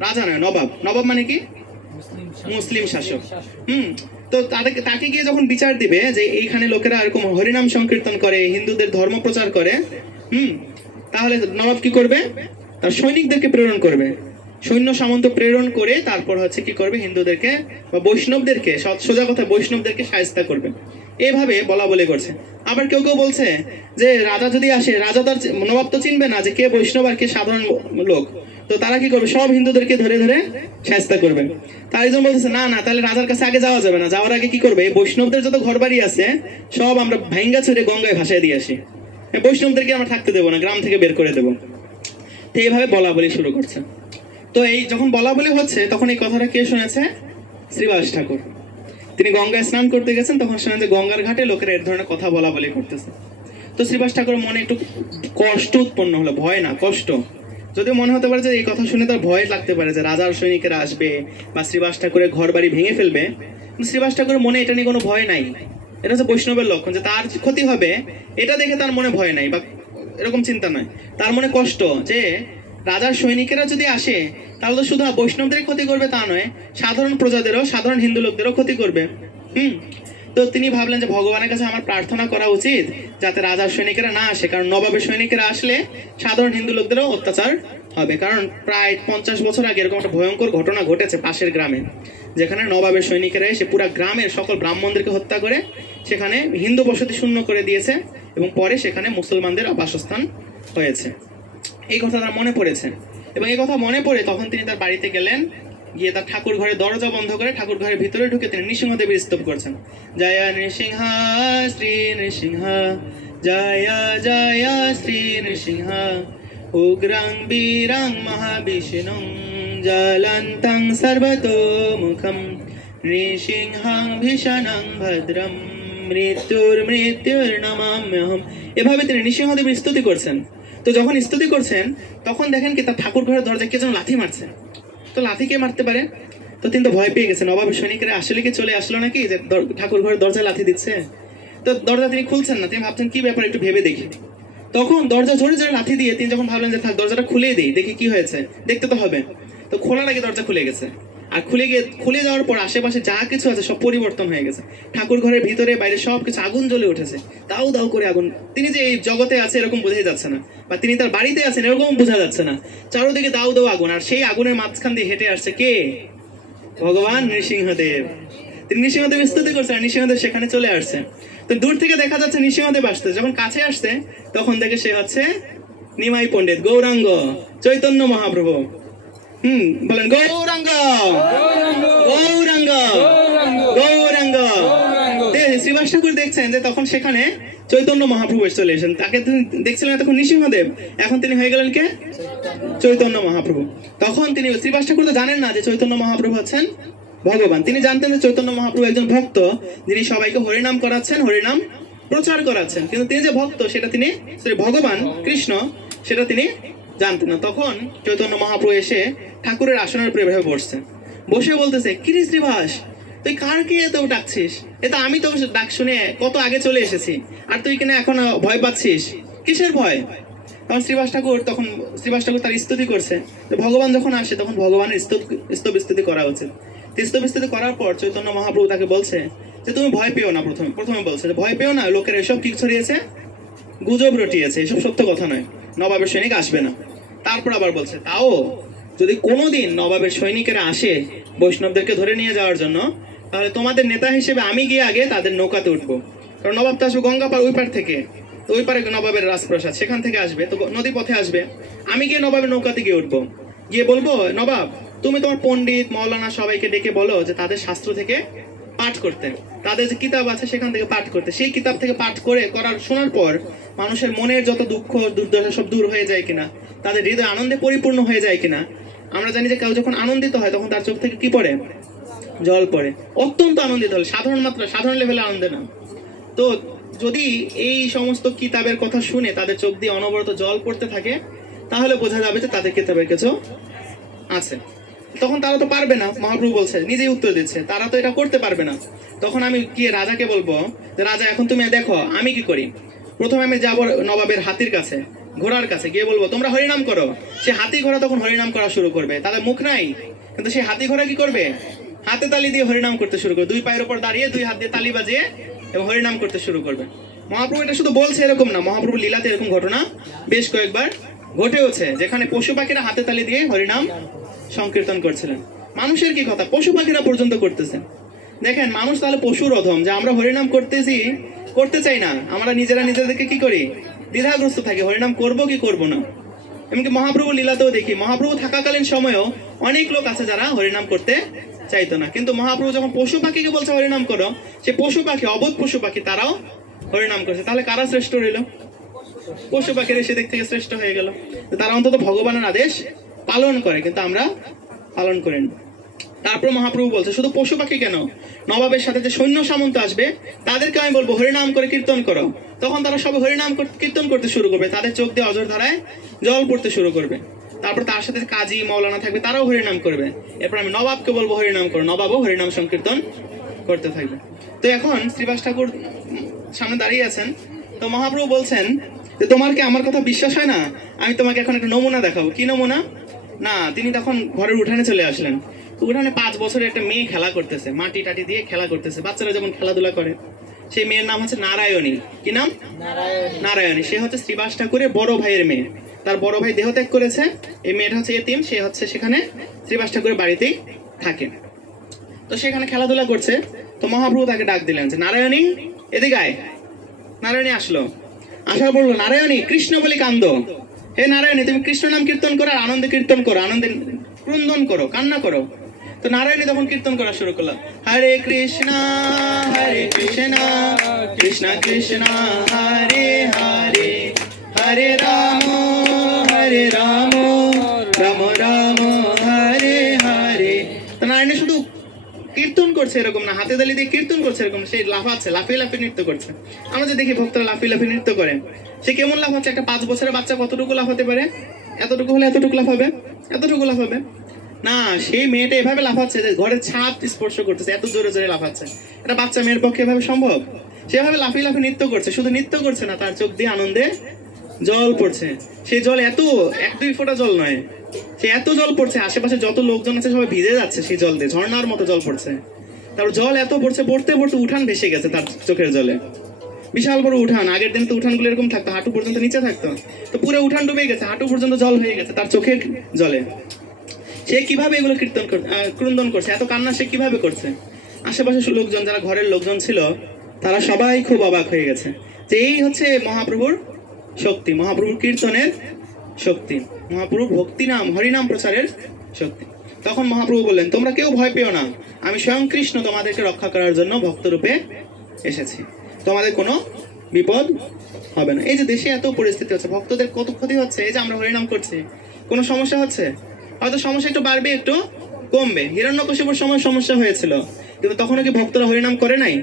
রাজা নয় নবাব। নবাব মানে কি? মুসলিম শাসক। তো তাকে গিয়ে যখন বিচার দিবে যে এইখানে লোকেরা এরকম হরিনাম সংকীর্তন করে, হিন্দুদের ধর্ম প্রচার করে, তাহলে নবাব কি করবে? তার সৈনিকদেরকে প্রেরণ করবে, সৈন্য সামন্ত প্রেরণ করে তারপর হচ্ছে কি করবে, হিন্দুদেরকে বা বৈষ্ণবদেরকে, সোজা কথা বৈষ্ণবদেরকে শায়েস্তা করবে। এইভাবে বলা বলে করছে। আবার কেউ কেউ বলছে যে রাজা যদি আসে, রাজা তার নবাব তো চিনবে না যে কে বৈষ্ণব আর কে সাধারণ লোক, তো তারা কি করবে, সব হিন্দুদেরকে ধরে ধরে শায়েস্তা করবে। তার একজন বলতেছে না না, তাহলে রাজার কাছে আগে যাওয়া যাবে না, যাওয়ার আগে কি করবে, বৈষ্ণবদের যত ঘর বাড়ি আছে সব আমরা ভাঙ্গা ছুঁড়ে গঙ্গায় ভাসায় দিয়ে আসি, বৈষ্ণবদেরকে আমরা থাকতে দেবো না, গ্রাম থেকে বের করে দেবো। তো এইভাবে বলা বলি শুরু করছে। তো এই যখন বলা বলি হচ্ছে, তখন এই কথাটা কে শুনেছে? শ্রীবাস ঠাকুর। তিনি গঙ্গায় স্নান করতে গেছেন, তখন শুনেন যে গঙ্গার ঘাটে লোকেরা এর ধরনের কথা বলা বলি করতেছে। তো শ্রীবাস ঠাকুর মনে একটু কষ্ট উৎপন্ন হলো, ভয় না কষ্ট। যদিও মনে হতে পারে যে এই কথা শুনে তার ভয় লাগতে পারে যে রাজার সৈনিকেরা আসবে বা শ্রীবাস ঠাকুরের ঘর বাড়ি ভেঙে ফেলবে, কিন্তু শ্রীবাস ঠাকুরের মনে এটা নিয়ে কোনো ভয় নাই। এটা হচ্ছে বৈষ্ণবের লক্ষণ, যে তার ক্ষতি হবে এটা দেখে তার মনে ভয় নাই বা এরকম চিন্তা নয়। তার মনে কষ্ট যে রাজার সৈনিকেরা যদি আসে তাহলে তো শুধু বৈষ্ণবদের ক্ষতি করবে তা নয়, সাধারণ প্রজাদেরও, সাধারণ হিন্দু লোকদেরও ক্ষতি করবে। তো তিনি ভাবলেন যে ভগবানের কাছে আমার প্রার্থনা করা উচিত যাতে রাজার সৈনিকেরা না আসে, কারণ নবাবের সৈনিকেরা আসলে সাধারণ হিন্দু লোকদেরও অত্যাচার হবে। কারণ প্রায় 50 বছর আগে এরকম একটা ভয়ঙ্কর ঘটনা ঘটেছে পাশের গ্রামে, যেখানে নবাবের সৈনিকেরা এসে পুরা গ্রামের সকল ব্রাহ্মণদেরকে হত্যা করে সেখানে হিন্দু বসতি শূন্য করে দিয়েছে এবং পরে সেখানে মুসলমানদের বাসস্থান হয়েছে। এই কথা তার মনে পড়েছে এবং এই কথা মনে পড়ে তখন তিনি তার বাড়িতে গেলেন, গিয়ে তার ঠাকুর ঘরের দরজা বন্ধ করে ঠাকুর ঘরের ভিতরে ঢুকে তিনি নৃসিংহদেবের স্তব করছেন। জয় নৃসিংহ শ্রী নৃসিংহ, জয় জয় শ্রী নৃসিংহ, উগ্রং বীরং মহাবিষ্ণুং জ্বলন্तं সর্বতোমুখম নৃসিংহং ভীষণং ভদ্রম মৃত্যুর্নমাম্যহম। এভাবে তিনি নৃসিংহদেবের স্তুতি করছেন। তো যখন স্তুতি করছেন তখন দেখেন কি তার ঠাকুর ঘরের দরজায় কে যেন লাথি মারছে। তো লাথি কে মারতে পারে? তো তিনি তো ভয় পেয়ে গেছেন, নবাবের সৈনিকরা আসলে কি চলে আসলো নাকি যে ঠাকুর ঘরের দরজায় লাথি দিচ্ছে। তো দরজা তিনি খুলছেন না, তিনি ভাবছেন কি ব্যাপার, একটু ভেবে দেখি। তখন দরজা জোরে জোরে লাথি দিয়ে তিনি যখন ভাবলেন যে থাক দরজাটা খুলে দিই, দেখি কি হয়েছে, দেখতে তো হবে। তো খোলার আগে দরজা খুলে গেছে, আর খুলে যাওয়ার পর আশেপাশে যা কিছু আছে সব পরিবর্তন হয়ে গেছে। ঠাকুর ঘরের ভিতরে বাইরে সব কিছু আগুন জ্বলে উঠেছে, দাউ দাউ করে আগুন। তিনি যে এই জগতে আছে এরকম বোঝাই যাচ্ছে না, বা তিনি তার বাড়িতে আছেন এরকম বোঝা যাচ্ছে না। চারোদিকে দাউ দাউ আগুন, আর সেই আগুনের মাঝখান দিয়ে হেঁটে আসছে কে? ভগবান নৃসিংহদেব। তিনি নৃসিংহদেব স্তুতি করছেন, নৃসিংহদেব সেখানে চলে আসছে। তো দূর থেকে দেখা যাচ্ছে নৃসিংহদেব আসছে, যখন কাছে আসছে তখন দেখে সে হচ্ছে নিমাই পণ্ডিত, গৌরাঙ্গ, চৈতন্য মহাপ্রভু। বলেন গৌরাঙ্গ গৌরাঙ্গ গৌরাঙ্গ। শ্রীবাস ঠাকুর দেখছেন যে তখন সেখানে চৈতন্য মহাপ্রভু চলে এসেছেন। তাকে দেখছিলেন তখন নৃসিংহদেব, এখন তিনি হয়ে গেলেন কে? চৈতন্য মহাপ্রভু। তখন তিনি, শ্রীবাস ঠাকুর তো জানেন না যে চৈতন্য মহাপ্রভু হচ্ছেন ভগবান। তিনি জানতেন যে চৈতন্য মহাপ্রভু একজন ভক্ত, যিনি সবাইকে হরিনাম করাচ্ছেন, হরিনাম প্রচার করাচ্ছেন, কিন্তু তিনি যে ভক্ত সেটা তিনি, ভগবান কৃষ্ণ, সেটা তিনি জানতেন না। তখন চৈতন্য মহাপ্রভু এসে ঠাকুরের আসনের উপরে এভাবে বসছেন, বসে বলতেছে, কিরে শ্রীবাস, তুই কারকে এত ডাকছিস? এটা আমি তো ডাক শুনে কত আগে চলে এসেছি, আর তুই কিনা এখন ভয় পাচ্ছিস, কিসের ভয়? তখন শ্রীবাস ঠাকুর তার স্তুতি করছে। তো ভগবান যখন আসে তখন ভগবানের স্তুতি করা উচিত। স্তুতি করার পর চৈতন্য মহাপ্রভু তাকে বলছে যে তুমি ভয় পেও না। প্রথমে বলছে যে ভয় পেও না, লোকের এসব কি ছড়িয়েছে, গুজব রটিয়েছে, এসব সত্য কথা নয়, নবাবের সৈনিক আসবে না। তারপর আবার বলছে, তাও যদি কোনোদিন নবাবের সৈনিকেরা আসে বৈষ্ণবদেরকে ধরে নিয়ে যাওয়ার জন্য, তাহলে তোমাদের নেতা হিসেবে আমি গিয়ে আগে তাদের নৌকাতে উঠবো। কারণ নবাব তো আসবে গঙ্গা পার ওই পার থেকে, তো ওই পারে নবাবের রাজপ্রাসাদ, সেখান থেকে আসবে, তো নদী পথে আসবে। আমি গিয়ে নবাবের নৌকাতে গিয়ে উঠবো, গিয়ে বলবো, নবাব তুমি তোমার পণ্ডিত মৌলানা সবাইকে ডেকে বলো যে তাদের শাস্ত্র থেকে পাঠ করতে, তাদের যে কিতাব আছে সেখান থেকে পাঠ করতে। সেই কিতাব থেকে পাঠ করার শোনার পর মানুষের মনের যত দুঃখ দুর্দশা সব দূর হয়ে যায় কিনা, তাদের হৃদয় আনন্দে পরিপূর্ণ হয়ে যায় কিনা। আমরা জানি যে কেউ যখন আনন্দিত হয় তখন তার চোখ থেকে কি পড়ে, জল পড়ে, অত্যন্ত আনন্দিত হলে, সাধারণ লেভেলে আনন্দে না। তো যদি এই সমস্ত কিতাবের কথা শুনে তাদের চোখ দিয়ে অনবরত জল পড়তে থাকে, তাহলে বোঝা যাবে যে তাদের কিতাবের কিছু আছে। তখন তারা তো পারবে না, মহাপ্রভু বলছে, নিজেই উত্তর দিচ্ছে, তারা তো এটা করতে পারবে না। তখন আমি গিয়ে রাজাকে বলবো যে রাজা এখন তুমি দেখো আমি কি করি। প্রথমে আমি যাবো নবাবের হাতির কাছে, ঘোড়ার কাছে, গিয়ে বলবো তোমরা হরিনাম করো। সে হাতি ঘোড়া তখন হরিনাম করা শুরু করবে, তাদের মুখ নাই, কিন্তু সেই হাতি ঘোড়া কি করবে, হাতে তালি দিয়ে হরিনাম করতে শুরু করবে, দুই পায়ের উপর দাঁড়িয়ে দুই হাত দিয়ে তালি বাজিয়ে এবং হরিনাম করতে শুরু করবে। মহাপ্রভু এটা শুধু বলছে এরকম না, মহাপ্রভু লীলাতে এরকম ঘটনা বেশ কয়েকবার ঘটেওছে, যেখানে পশু পাখিরা হাতে তালি দিয়ে হরিনাম সংকীর্তন করছিলেন। মানুষের কি কথা, পশু পাখিরা পর্যন্ত করতেছেন। দেখেন মানুষ তাহলে পশুর অধম, যে আমরা হরিনাম করতে চাই না, আমরা নিজেদেরকে কি করি, দ্বিধাগ্রস্ত থাকি, হরিনাম করব কি করব না। এমনকি মহাপ্রভু লীলাতেও দেখি, মহাপ্রভু থাকাকালীন সময়েও অনেক লোক আছে যারা হরিনাম করতে চাইতো না, কিন্তু মহাপ্রভু যখন পশু পাখিকে বলছে হরিনাম করো, সে পশু পাখি, অবোধ পশু পাখি, তারাও হরিনাম করছে। তাহলে কারা শ্রেষ্ঠ রইল? পশু পাখির সেদিক থেকে শ্রেষ্ঠ হয়ে গেল। তারা অন্তত ভগবানের আদেশ পালন করে, কিন্তু আমরা পালন করি না। তারপর মহাপ্রভু বলছে শুধু পশু পাখি কেন, নবাবের সাথে যে সৈন্য সামন্ত আসবে তাদেরকে আমি বলবো হরিনাম করে কীর্তন করো। তখন তারা সব হরিনাম কীর্তন করতে শুরু করবে, তাদের চোখ দিয়ে অজর ধারায় জল পড়তে শুরু করবে। তারপর তার সাথে কাজী মৌলানা থাকবে, তারাও হরিনাম করবে। এরপর আমি নবাবকে বলবো হরিনাম করো, নবাবও হরিনাম সংকীর্তন করতে থাকবে। তো এখন শ্রীবাস ঠাকুর সামনে দাঁড়িয়ে আছেন, তো মহাপ্রভু বলছেন যে তোমার কি আমার কথা বিশ্বাস হয় না, আমি তোমাকে এখন একটা নমুনা দেখাবো। কি নমুনা? না, তিনি তখন ঘরের উঠানে চলে আসলেন, তো উঠানে 5 বছরের একটা মেয়ে খেলা করতেছে, মাটি টাটি দিয়ে খেলা করতেছে, বাচ্চারা যেমন খেলাধুলা করে। সেই মেয়ের নাম হচ্ছে নারায়ণী। কি নাম? নারায়ণী। সে হচ্ছে শ্রীবাস ঠাকুরের বড় ভাইয়ের মেয়ে। তার বড় ভাই দেহত্যাগ করেছে, এই মেয়েটা হচ্ছে এতিম, সে হচ্ছে সেখানে শ্রীবাস ঠাকুরের বাড়িতেই থাকে। তো সেখানে খেলাধুলা করছে। তো মহাপ্রভু তাকে ডাক দিলেন যে নারায়ণী এদিকে আয়। নারায়ণী আসলো, আসার বললো নারায়ণী কৃষ্ণ বলি কান্দ। হে নারায়ণী, তুমি কৃষ্ণ নাম কীর্তন করো, আর আনন্দে কীর্তন করো, আনন্দে ক্রন্দন করো, কান্না করো। তো নারায়ণী তখন কীর্তন করা শুরু করলো, হরে কৃষ্ণ কৃষ্ণ কৃষ্ণ হরে হরে, হরে রাম রাম রাম হরে হরে। তো নারায়ণী শুধু কীর্তন করছে এরকম না, হাতে তালি দিয়ে কীর্তন করছে এরকম, সে লাফাচ্ছে, লাফিয়ে লাফিয়ে নৃত্য করছে। আমরা যে দেখি ভক্তরা লাফিয়ে লাফিয়ে নৃত্য করে, সে কেমন লাফাচ্ছে? একটা 5 বছরের বাচ্চা কতটুকু লাফাতে পারে? এতটুকু হলে এতটুকু লাফাবে, এতটুকু লাফাবে না। সেই মেয়েটা এভাবে লাফাচ্ছে যে ঘরের ছাদ স্পর্শ করতেছে, এত জোরে জোরে লাফাচ্ছে। একটা বাচ্চা মেয়ের পক্ষে এভাবে সম্ভব? সেভাবে লাফিয়ে লাফিয়ে নৃত্য করছে। শুধু নৃত্য করছে না, তার চোখ দিয়ে আনন্দে জল পড়ছে। সেই জল এত 1-2 ফোঁটা জল নয়, সে এত জল পড়ছে, আশেপাশে যত লোকজন আছে সবাই ভিজে যাচ্ছে সেই জল দিয়ে, ঝর্ণার মতো জল পড়ছে। তারপর জল এত পড়ছে, পড়তে পড়তে উঠান ভেসে গেছে তার চোখের জলে। বিশাল বড় উঠান, আগের দিন তো উঠানগুলো এরকম থাকতো, হাঁটু পর্যন্ত নিচে থাকতো, তো পুরো উঠান ডুবে গেছে, হাঁটু পর্যন্ত জল হয়ে গেছে তার চোখের জলে। সে কিভাবে এগুলো ক্রন্দন করছে, এত কান্না সে কিভাবে করছে? আশেপাশে লোকজন, যারা ঘরের লোকজন ছিল, তারা সবাই খুব অবাক হয়ে গেছে যে এই হচ্ছে মহাপ্রভুর শক্তি, মহাপ্রভুর কীর্তনের শক্তি, মহাপ্রভুর ভক্তি নাম হরিনাম প্রচারের শক্তি। তখন মহাপ্রভু বললেন, তোমরা কেউ ভয় পেও না, আমি স্বয়ং কৃষ্ণ তোমাদেরকে রক্ষা করার জন্য ভক্তরূপে এসেছি, তোমাদের কোনো বিপদ হবে না। এই যে দেশে এত পরিস্থিতি হচ্ছে, ভক্তদের কত ক্ষতি হচ্ছে, এই যে আমরা হরিনাম করছি, কোনো সমস্যা হচ্ছে? হয়তো সমস্যা একটু বাড়বে, একটু কমবে। হিরণ্যকশিপুর সময় সমস্যা হয়েছিল, কিন্তু তখনও কি ভক্তরা হরিনাম করে নাই?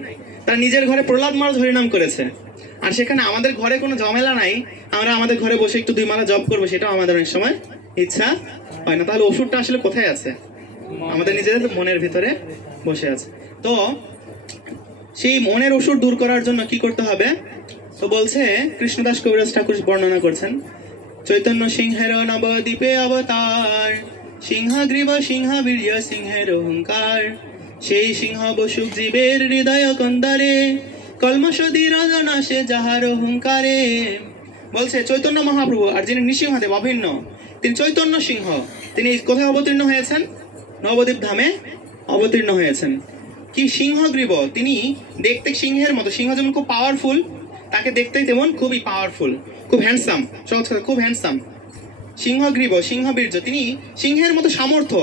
তারা নিজের ঘরে প্রহ্লাদ মহারাজ হরিনাম করেছে। আর সেখানে আমাদের ঘরে কোনো ঝামেলা নাই, আমরা আমাদের ঘরে বসে একটু 2 মালা জপ করবো, সেটাও আমাদের অনেক সময় ইচ্ছা হয় না। তাহলে ওষুধটা আসলে কোথায় আছে? আমাদের নিজেদের মনের ভিতরে বসে আছে। তো সেই মনের ওষুধ দূর করার জন্য কি করতে হবে? তো বলছে, কৃষ্ণদাস কবিরাজ ঠাকুর বর্ণনা করছেন, চৈতন্য সিংহের নবদ্বীপে অবতার, সিংহগ্রীব সিংহবীর্য সিংহের অহংকার, সেই সিংহ বসুক জীবের হৃদয় কন্দরে, কলমশ দীরজ নাশে যাহার অহংকারে। বলছে চৈতন্য মহাপ্রভু, আর যিনি নৃসিংহদেব অভিন্ন, তিনি চৈতন্য সিংহ। তিনি কোথায় অবতীর্ণ হয়েছেন? নবদ্বীপ ধামে অবতীর্ণ হয়েছেন। কি সিংহগ্রীব, তিনি দেখতে সিংহের মতো, সিংহ যেমন খুব পাওয়ারফুল, তাকে দেখতে তেমন খুবই পাওয়ারফুল, খুব হ্যান্ডসাম, সহজ কথা খুব হ্যান্ডসাম। সিংহগ্রীব সিংহবীর্য, তিনি সিংহের মতো সামর্থ্য,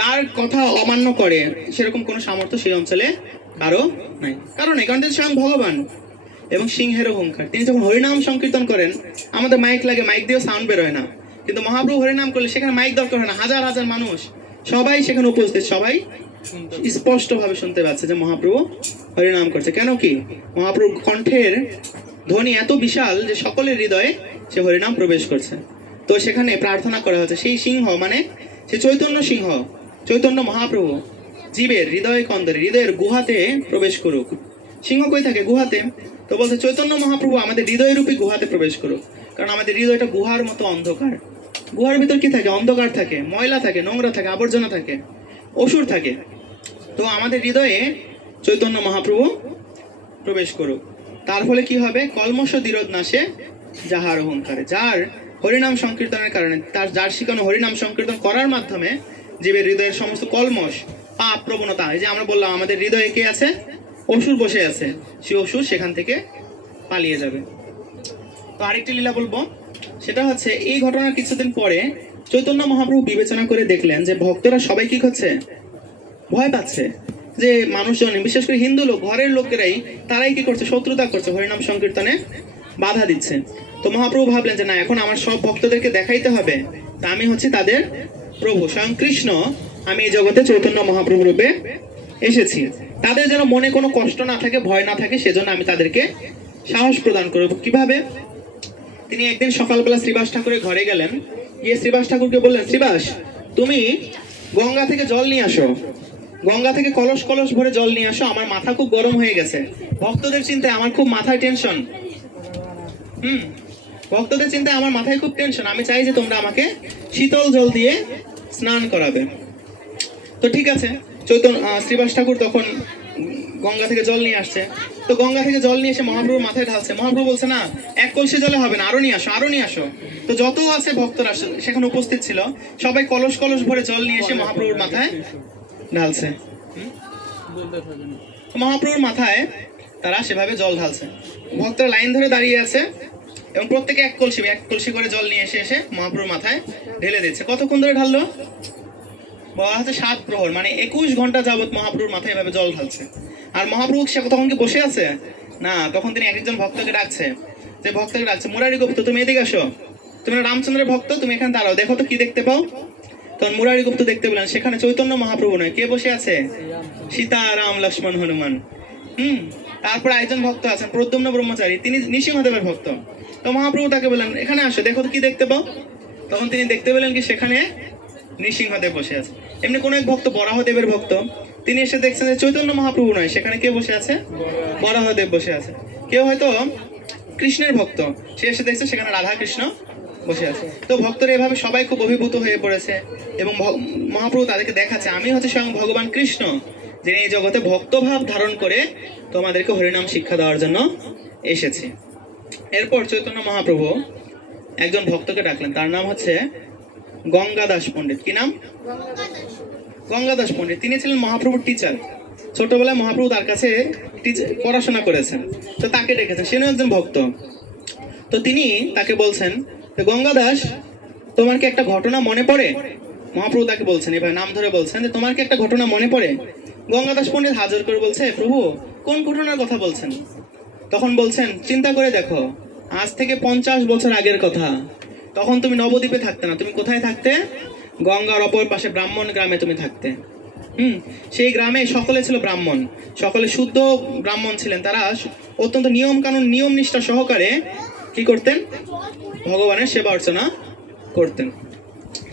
তার কথা অমান্য করে সেরকম কোনো সামর্থ্য সেই অঞ্চলে কারো নাই। কারণ তিনি স্বয়ং ভগবান। এবং সিংহের অহংকার, তিনি যখন হরিনাম সংকীর্তন করেন, আমাদের মাইক লাগে, মাইক দিয়েও সাউন্ড বেরোয় না, কিন্তু মহাপ্রভু হরিনাম করলে সেখানে মাইক দরকার হয় না, হাজার হাজার মানুষ সবাই সেখানে উপস্থিত, সবাই স্পষ্ট ভাবে শুনতে পাচ্ছে যে মহাপ্রভু হরিনাম করছে। কেন কি? মহাপ্রভু কণ্ঠের ধ্বনি এত বিশাল যে সকলের হৃদয়ে সে হরিনাম প্রবেশ করছে। তো সেখানে প্রার্থনা করা হচ্ছে সেই সিংহ, মানে সে চৈতন্য সিংহ, চৈতন্য মহাপ্রভু জীবের হৃদয় কন্দরে, হৃদয়ের গুহাতে প্রবেশ করুক। সিংহ কই থাকে? গুহাতে। তো বলছে চৈতন্য মহাপ্রভু আমাদের হৃদয়রূপী গুহাতে প্রবেশ করুক, কারণ আমাদের হৃদয়টা গুহার মতো অন্ধকার। গুহার ভিতর কি থাকে? অন্ধকার থাকে, ময়লা থাকে, নোংরা থাকে, আবর্জনা থাকে, অসুর থাকে। তো আমাদের হৃদয়ে চৈতন্য মহাপ্রভু প্রবেশ করুক। তার ফলে কি হবে? কলমশ দীরজ নাশে যাহার অহংকারে, যার হরিনাম সংকীর্তনের কারণে, যার শিখানো হরিনাম সংকীর্তন করার মাধ্যমে জীবের হৃদয়ের সমস্ত কলমশ, পাপ প্রবণতা, এই যে আমরা বললাম আমাদের হৃদয়ে কে আছে? অসুর বসে আছে, সেই অসুর সেখান থেকে পালিয়ে যাবে। তো আরেকটি লীলা বলবো, সেটা হচ্ছে এই ঘটনার কিছুদিন পরে চৈতন্য মহাপ্রভু বিবেচনা করে দেখলেন যে ভক্তরা সবাই কি করছে? ভয় পাচ্ছে। যে মানুষজন, বিশেষ করে হিন্দু লোক, ঘরের লোকেরাই, তারাই কি করছে? শত্রুতা করছে, হরিনাম সংকীর্তনে বাধা দিচ্ছে। তো মহাপ্রভু ভাবলেন যে না, এখন আমার সব ভক্তদেরকে দেখাইতে হবে, তা আমি হচ্ছে তাদের প্রভু, স্বয়ং কৃষ্ণ, আমি এই জগতে চৈতন্য মহাপ্রভু রূপে এসেছি। তাদের যেন মনে কোনো কষ্ট না থাকে, ভয় না থাকে, সেজন্য আমি তাদেরকে সাহস প্রদান করব। কিভাবে? তিনি একদিন সকালবেলা শ্রীবাস ঠাকুরের ঘরে গেলেন, গিয়ে শ্রীবাস ঠাকুরকে বললেন, শ্রীবাস, তুমি গঙ্গা থেকে জল নিয়ে আসো, গঙ্গা থেকে কলস কলস ভরে জল নিয়ে আসো, আমার মাথা খুব গরম হয়ে গেছে, ভক্তদের চিন্তায় আমার খুব মাথায় টেনশন। ভক্তদের চিন্তায় আমার মাথায় খুব টেনশন, আমি চাই যে তোমরা আমাকে শীতল জল দিয়ে স্নান করাবে। তো ঠিক আছে, চৈতন্য শ্রীবাস ঠাকুর তখন গঙ্গা থেকে জল নিয়ে আসছে। তো গঙ্গা থেকে জল নিয়ে এসে মহাপ্রভুর মাথায় ঢালছে। মহাপ্রভু বলছে না, এক কলসি জলে হবে না, আরো নিয়ে আসো, আরো নিয়ে আসো। তো যত আছে ভক্তরা সেখানে উপস্থিত ছিল, সবাই কলস কলস ভরে জল নিয়ে এসে মহাপ্রভুর মাথায় ঢালছে। মহাপ্রভুর মাথায় তারা সেভাবে জল ঢালছে। ভক্তরা লাইন ধরে দাঁড়িয়ে আছে এবং প্রত্যেকে এক কলসি করে জল নিয়ে এসে মহাপ্রভুর মাথায় ঢেলে দিচ্ছে। কতক্ষণ ধরে ঢাললো? বলা হচ্ছে 7 প্রহর, মানে 21 ঘন্টা যাবত মহাপ্রভুর মাথায় এভাবে জল ঢালছে। আর মহাপ্রভু সে তখন কি বসে আছে? না, তখন তিনি একজন ভক্তকে ডাকছে। যে ভক্তকে ডাকছে, মুরারি গুপ্ত তুমি এদিকে আসো, তুমি রামচন্দ্রের ভক্ত, তুমি এখানে দাঁড়াও, দেখো তো কি দেখতে পাও। তখন মুরারি গুপ্ত দেখতে পেলেন সেখানে চৈতন্য মহাপ্রভু নয়, কে বসে আছে? সীতা, রাম, লক্ষ্মণ, হনুমান। তারপর একজন ভক্ত আছেন প্রদ্যুম্ন ব্রহ্মচারী, তিনি নৃসিংহদেবের ভক্ত। তো মহাপ্রভু তাকে বললেন এখানে আসো, দেখো তো কি দেখতে পাও। তখন তিনি দেখতে পেলেন কি সেখানে নৃসিংহদেব বসে আছে। এমনি কোন এক ভক্ত বরাহদেবের ভক্ত, তিনি এসে দেখছেন যে চৈতন্য মহাপ্রভু নয়, সেখানে কে বসে আছে? বরাহদেব বসে আছে। কেউ হয়তো কৃষ্ণের ভক্ত, সে এসে দেখছে সেখানে রাধা কৃষ্ণ বসে আছে। তো ভক্তরা এভাবে সবাই খুব অভিভূত হয়ে পড়েছে এবং মহাপ্রভু তাদেরকে দেখাচ্ছে আমি হচ্ছে স্বয়ং ভগবান কৃষ্ণ, যিনি এই জগতে ভক্তভাব ধারণ করে তোমাদেরকে হরিনাম শিক্ষা দেওয়ার জন্য এসেছে। এরপর চৈতন্য মহাপ্রভু একজন ভক্তকে ডাকলেন, তার নাম হচ্ছে গঙ্গাদাস পণ্ডিত। কি নাম? গঙ্গাদাস পণ্ডিত। তিনি ছিলেন মহাপ্রভুর টিচার। ছোটবেলায় মহাপ্রভু তার কাছে পড়াশোনা করেছেন, তো তাকে ডেকেছেন। সেও একজন ভক্ত। তো তিনি তাকে বলছেন, গঙ্গাদাস তোমার কি একটা ঘটনা মনে পড়ে? মহাপ্রভু তাকে বলছেন, এবার নাম ধরে বলছেন যে তোমার কি একটা ঘটনা মনে পড়ে? গঙ্গাদাস পণ্ডিত হাজির করে বলছে, প্রভু কোন ঘটনার কথা বলছেন? তখন বলছেন, চিন্তা করে দেখো, আজ থেকে 50 বছর আগের কথা। তখন তুমি নবদ্বীপে থাকতে না, তুমি কোথায় থাকতে? গঙ্গার অপর পাশে ব্রাহ্মণ গ্রামে তুমি থাকতে। সেই গ্রামে সকলে ছিল ব্রাহ্মণ, সকলে শুদ্ধ ব্রাহ্মণ ছিলেন। তারা অত্যন্ত নিয়ম কানুন, নিয়ম নিষ্ঠা সহকারে কি করতেন? ভগবানের সেবা অর্চনা করতেন।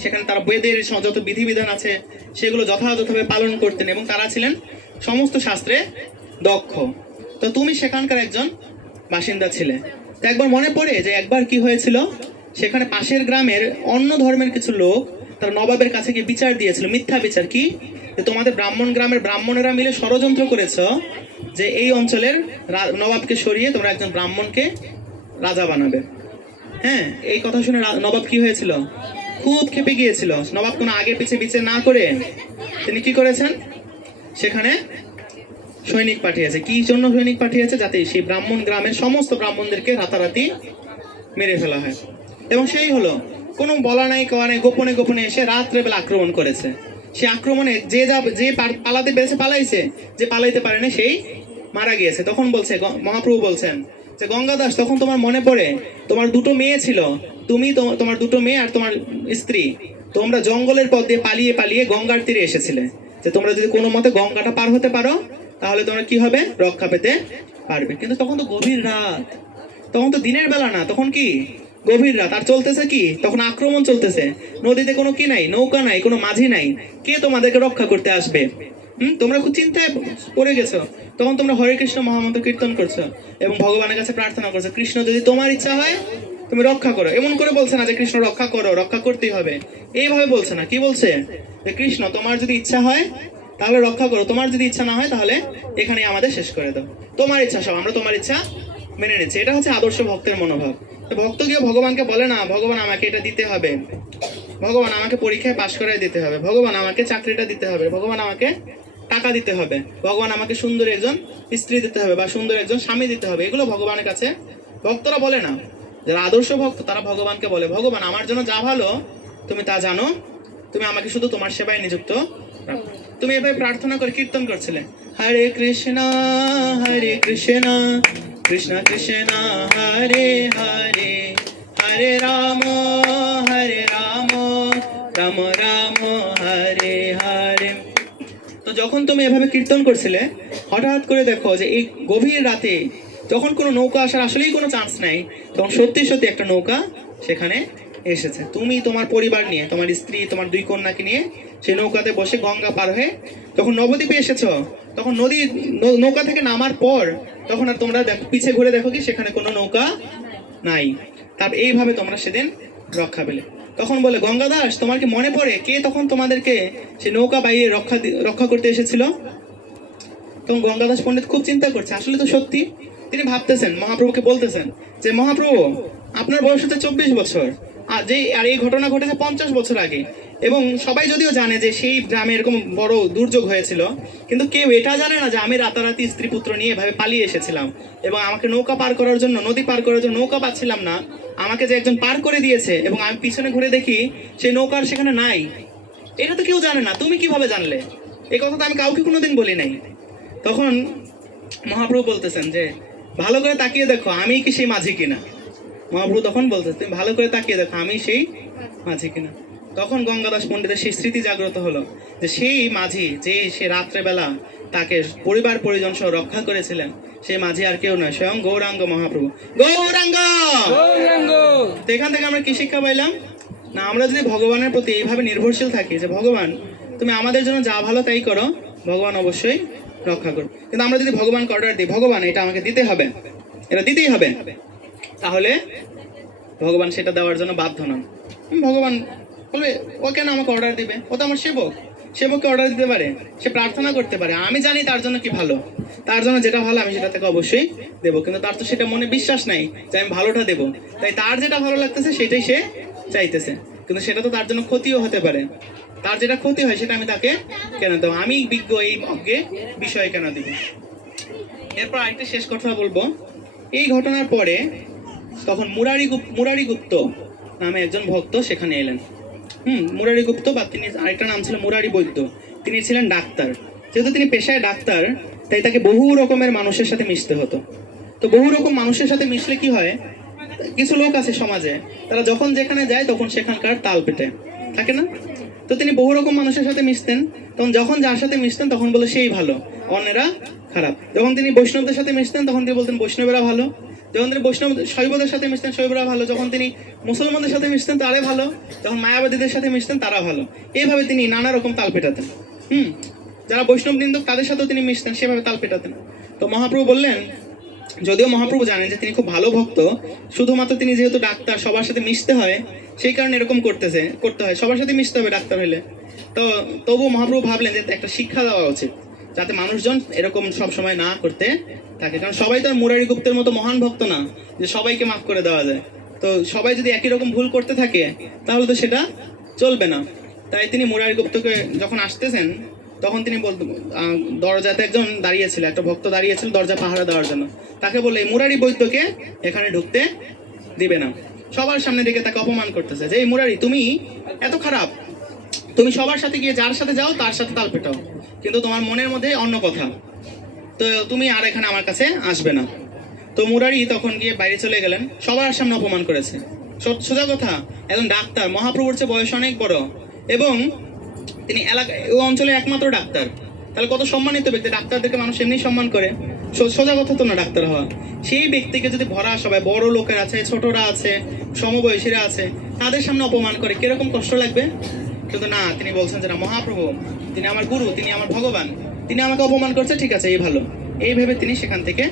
সেখানে তারা বেদের যত বিধিবিধান আছে সেগুলো যথাযথভাবে পালন করতেন এবং তারা ছিলেন সমস্ত শাস্ত্রে দক্ষ। তো তুমি সেখানকার একজন বাসিন্দা ছিলে। তো একবার মনে পড়ে যে একবার কি হয়েছিল, সেখানে পাশের গ্রামের অন্য ধর্মের কিছু লোক তারা নবাবের কাছে গিয়ে বিচার দিয়েছিল, মিথ্যা বিচার। কি? যে তোমাদের ব্রাহ্মণ গ্রামের ব্রাহ্মণেরা মিলে ষড়যন্ত্র করেছ যে এই অঞ্চলের নবাবকে সরিয়ে তোমরা একজন ব্রাহ্মণকে রাজা বানাবে। হ্যাঁ, এই কথা শুনে নবাব কি হয়েছিল? খুব ক্ষেপে গিয়েছিল। নবাব কোনো আগে পিছে বিচার না করে তিনি কি করেছেন? সেখানে সৈনিক পাঠিয়েছে। কি জন্য সৈনিক পাঠিয়েছে? যাতে সেই ব্রাহ্মণ গ্রামের সমস্ত ব্রাহ্মণদেরকে রাতারাতি মেরে ফেলা হয়। এবং সেই হলো, কোনো বলা নাই কওয়া নাই, গোপনে গোপনে এসে রাত্রেবেলা আক্রমণ করেছে। সে আক্রমণে যে পালাতে পেরেছে পালাইছে, যে পালাইতে পারেনি সেই মারা গিয়েছে। তখন বলছে মহাপ্রভু বলছেন যে গঙ্গাদাস তখন তোমার মনে পড়ে তোমার 2টো মেয়ে ছিল, তুমি তোমার 2টো মেয়ে আর তোমার স্ত্রী, তোমরা জঙ্গলের পথ দিয়ে পালিয়ে পালিয়ে গঙ্গার তীরে এসেছিলে, যে তোমরা যদি কোনো মতে গঙ্গাটা পার হতে পারো তাহলে তোমরা কি হবে? রক্ষা পেতে পারবে। কিন্তু তখন তো গভীর রাত, তখন তো দিনের বেলা না, তখন কি গভীর রাত। আর চলতেছে কি? তখন আক্রমণ চলতেছে। নদীতে কোনো কি নাই, নৌকা নাই, কোনো মাঝি নাই, কে তোমাদেরকে রক্ষা করতে আসবে? তোমরা খুব চিন্তায় পড়ে গেছো। তখন তোমরা হরে কৃষ্ণ মহামন্ত্র কীর্তন করছো এবং ভগবানের কাছে প্রার্থনা করছো, কৃষ্ণ যদি তোমার ইচ্ছা হয় তুমি রক্ষা করো। এমন করে বলছে না যে কৃষ্ণ রক্ষা করো, রক্ষা করতেই হবে, এইভাবে বলছে না। কি বলছে? যে কৃষ্ণ তোমার যদি ইচ্ছা হয় তাহলে রক্ষা করো, তোমার যদি ইচ্ছা না হয় তাহলে এখানে আমাদের শেষ করে দাও। তোমার ইচ্ছা সব, আমরা তোমার ইচ্ছা মেনে নিচ্ছি। এটা হচ্ছে আদর্শ ভক্তের মনোভাব। ভক্ত গিয়ে ভগবানকে বলে না, ভগবান আমাকে এটা দিতে হবে, ভগবান আমাকে পরীক্ষায় পাশ করায় দিতে হবে, ভগবান আমাকে চাকরিটা দিতে হবে, ভগবান আমাকে টাকা দিতে হবে, ভগবান আমাকে সুন্দর একজন স্ত্রী দিতে হবে বা সুন্দর একজন স্বামী দিতে হবে। এগুলো ভগবানের কাছে ভক্তরা বলে না। যারা আদর্শ ভক্ত তারা ভগবানকে বলে, ভগবান আমার জন্য যা ভালো তুমি তা জানো, তুমি আমাকে শুধু তোমার সেবায় নিযুক্ত রাখো। তুমি এভাবে প্রার্থনা করে কীর্তন করছিলে, হরে কৃষ্ণ কৃষ্ণ কৃষ্ণ হরে হরে, হরে রাম রাম রাম হরে হরে। তো যখন তুমি এভাবে কীর্তন করছিলে, হঠাৎ করে দেখো যে এই গভীর রাতে যখন কোনো নৌকা আসার আসলেই কোনো চান্স নাই, তখন সত্যি সত্যি একটা নৌকা সেখানে এসেছে। তুমি তোমার পরিবার নিয়ে, তোমার স্ত্রী, তোমার 2 কন্যাকে নিয়ে সেই নৌকাতে বসে গঙ্গা পার হয়ে যখন নবদ্বীপে এসেছো, তখন নৌকা থেকে নামার পর তখন আর তোমরা দেখো পিছে ঘুরে দেখো কি সেখানে কোনো নৌকা নাই। তারপর এইভাবে তোমরা সেদিন রক্ষা পেলে। তখন বলে, গঙ্গাদাস তোমার কি মনে পড়ে কে তখন তোমাদেরকে সে নৌকা বাইয়ে রক্ষা করতে এসেছিল? তখন গঙ্গাদাস পণ্ডিত খুব চিন্তা করছে, আসলে তো সত্যি। তিনি ভাবতেছেন, মহাপ্রভুকে বলতেছেন যে মহাপ্রভু আপনার বয়স হচ্ছে 24 বছর, আর এই ঘটনা ঘটেছে 50 বছর আগে, এবং সবাই যদিও জানে যে সেই গ্রামে এরকম বড় দুর্যোগ হয়েছিল, কিন্তু কেউ এটা জানে না যে আমি রাতারাতি স্ত্রী পুত্র নিয়ে এভাবে পালিয়ে এসেছিলাম, এবং আমাকে নৌকা পার করার জন্য, নদী পার করার জন্য নৌকা পাচ্ছিলাম না, আমাকে যে একজন পার করে দিয়েছে, এবং আমি পিছনে ঘুরে দেখি সেই নৌকার সেখানে নাই। এটা তো কেউ জানে না, তুমি কিভাবে জানলে? এই কথা তো আমি কাউকে কোনোদিন বলি নাই। তখন মহাপ্রভু বলতেছেন যে ভালো করে তাকিয়ে দেখো আমি কি সেই মাঝি কিনা। মহাপ্রভু তখন বলতেছে, তুমি ভালো করে তাকিয়ে দেখো আমি সেই মাঝি কিনা। তখন গঙ্গাদাস পণ্ডিতের সেই স্মৃতি জাগ্রত হলো যে সেই মাঝি, যে সে রাত্রেবেলা তাকে পরিবার পরিজন সহ রক্ষা করেছিলেন, সেই মাঝি আর কেউ নয়, স্বয়ং গৌরাঙ্গ মহাপ্রভু। গৌরাঙ্গ! তো এখান থেকে আমরা কি শিক্ষা পাইলাম? না, আমরা যদি ভগবানের প্রতি এইভাবে নির্ভরশীল থাকি যে ভগবান তুমি আমাদের জন্য যা ভালো তাই করো, ভগবান অবশ্যই রক্ষা করো। কিন্তু আমরা যদি ভগবানকে অর্ডার দিই, ভগবান এটা আমাকে দিতে হবে, এটা দিতেই হবে, তাহলে ভগবান সেটা দেওয়ার জন্য বাধ্য নন। ভগবান বলবে, ও কেন আমাকে অর্ডার দিবে? ও তো আমার সেবক, সেবককে অর্ডার দিতে পারে, সে প্রার্থনা করতে পারে, আমি জানি তার জন্য কি ভালো, তার জন্য যেটা ভালো আমি সেটা তাকে অবশ্যই দেবো। কিন্তু তার তো সেটা মনে বিশ্বাস নাই যে আমি ভালোটা দেবো, তাই তার যেটা ভালো লাগতেছে সেটাই সে চাইতেছে, কিন্তু সেটা তো তার জন্য ক্ষতিও হতে পারে। তার যেটা ক্ষতি হয় সেটা আমি তাকে কেন দেবো? আমি বিজ্ঞ এই অজ্ঞে বিষয়ে কেন দিব? এরপর আরেকটা শেষ কথা বলবো। এই ঘটনার পরে তখন মুরারিগুপ্ত নামে একজন ভক্ত সেখানে এলেন। মুরারিগুপ্ত, বা তিনি আরেকটা নাম ছিল মুরারি বৈদ্য। তিনি ছিলেন ডাক্তার। যেহেতু তিনি পেশায় ডাক্তার, তাই তাকে বহু রকমের মানুষের সাথে মিশতে হতো। তো বহু রকম মানুষের সাথে মিশলে কি হয়, কিছু লোক আছে সমাজে, তারা যখন যেখানে যায় তখন সেখানকার তাল পেটে থাকে না। তো তিনি বহু রকম মানুষের সাথে মিশতেন, তখন যখন যার সাথে মিশতেন তখন বলে সেই ভালো, অন্যেরা খারাপ। যখন তিনি বৈষ্ণবদের সাথে মিশতেন তখন তিনি বলতেন বৈষ্ণবেরা ভালো। যখন তিনি শৈবদের সাথে মিশতেন শৈবরা ভালো। যখন তিনি মুসলমানদের সাথে মিশতেন তারা ভালো। যখন মায়াবাদীদের সাথে মিশতেন তারা ভালো। এইভাবে তিনি নানা রকম তাল পেটাতেন। যারা বৈষ্ণব নিন্দক তাদের সাথেও তিনি মিশতেন, সেভাবে তাল পেটাতেন। তো মহাপ্রভু বললেন, যদিও মহাপ্রভু জানেন যে তিনি খুব ভালো ভক্ত, শুধুমাত্র তিনি যেহেতু ডাক্তার, সবার সাথে মিশতে হয়, সেই কারণে এরকম করতে হয়, সবার সাথে মিশতে হবে ডাক্তার হলে। তো তবু মহাপ্রভু ভাবলেন যে একটা শিক্ষা দেওয়া উচিত, যাতে মানুষজন এরকম সব সময় না করতে থাকে। কারণ সবাই তো আর মুরারি গুপ্তের মতো মহান ভক্ত না যে সবাইকে মাফ করে দেওয়া যায়। তো সবাই যদি একই রকম ভুল করতে থাকে তাহলে তো সেটা চলবে না। তাই তিনি মুরারি গুপ্তকে যখন আসতেছেন তখন তিনি দরজাতে একজন দাঁড়িয়েছিল, একটা ভক্ত দাঁড়িয়েছিল দরজা পাহারা দেওয়ার জন্য। তাকে বললে, এই মুরারি বৈদ্যকে এখানে ঢুকতে দিবে না। সবার সামনে দেখে তাকে অপমান করতেছে যে এই মুরারি তুমি এত খারাপ, তুমি সবার সাথে গিয়ে যার সাথে যাও তার সাথে তাল পেটাও, কিন্তু তোমার মনের মধ্যে অন্য কথা, তো তুমি আর এখানে আমার কাছে আসবে না। তো মুরারি তখন গিয়ে বাইরে চলে গেলেন, সবার সামনে অপমান করেছে। সোজা কথা, একজন ডাক্তার, মহাপ্রভুর চেয়ে বয়স অনেক বড়, এবং তিনি ওই অঞ্চলের একমাত্র ডাক্তার, তাহলে কত সম্মানিত ব্যক্তি। ডাক্তারদেরকে মানুষ এমনি সম্মান করে, সোজা কথা তো না ডাক্তার হওয়া। সেই ব্যক্তিকে যদি ভরা সবাই, বড় লোকের আছে, ছোটরা আছে, সমবয়সীরা আছে, তাদের সামনে অপমান করে, কিরকম কষ্ট লাগবে? কিন্তু না, তিনি বলছেন যে না, মহাপ্রভু তিনি আমার গুরু, তিনি আমার ভগবান, তিনি আমাকে অপমান করছে, ঠিক আছে এই ভালো, এই ভেবে তিনি সেখান থেকে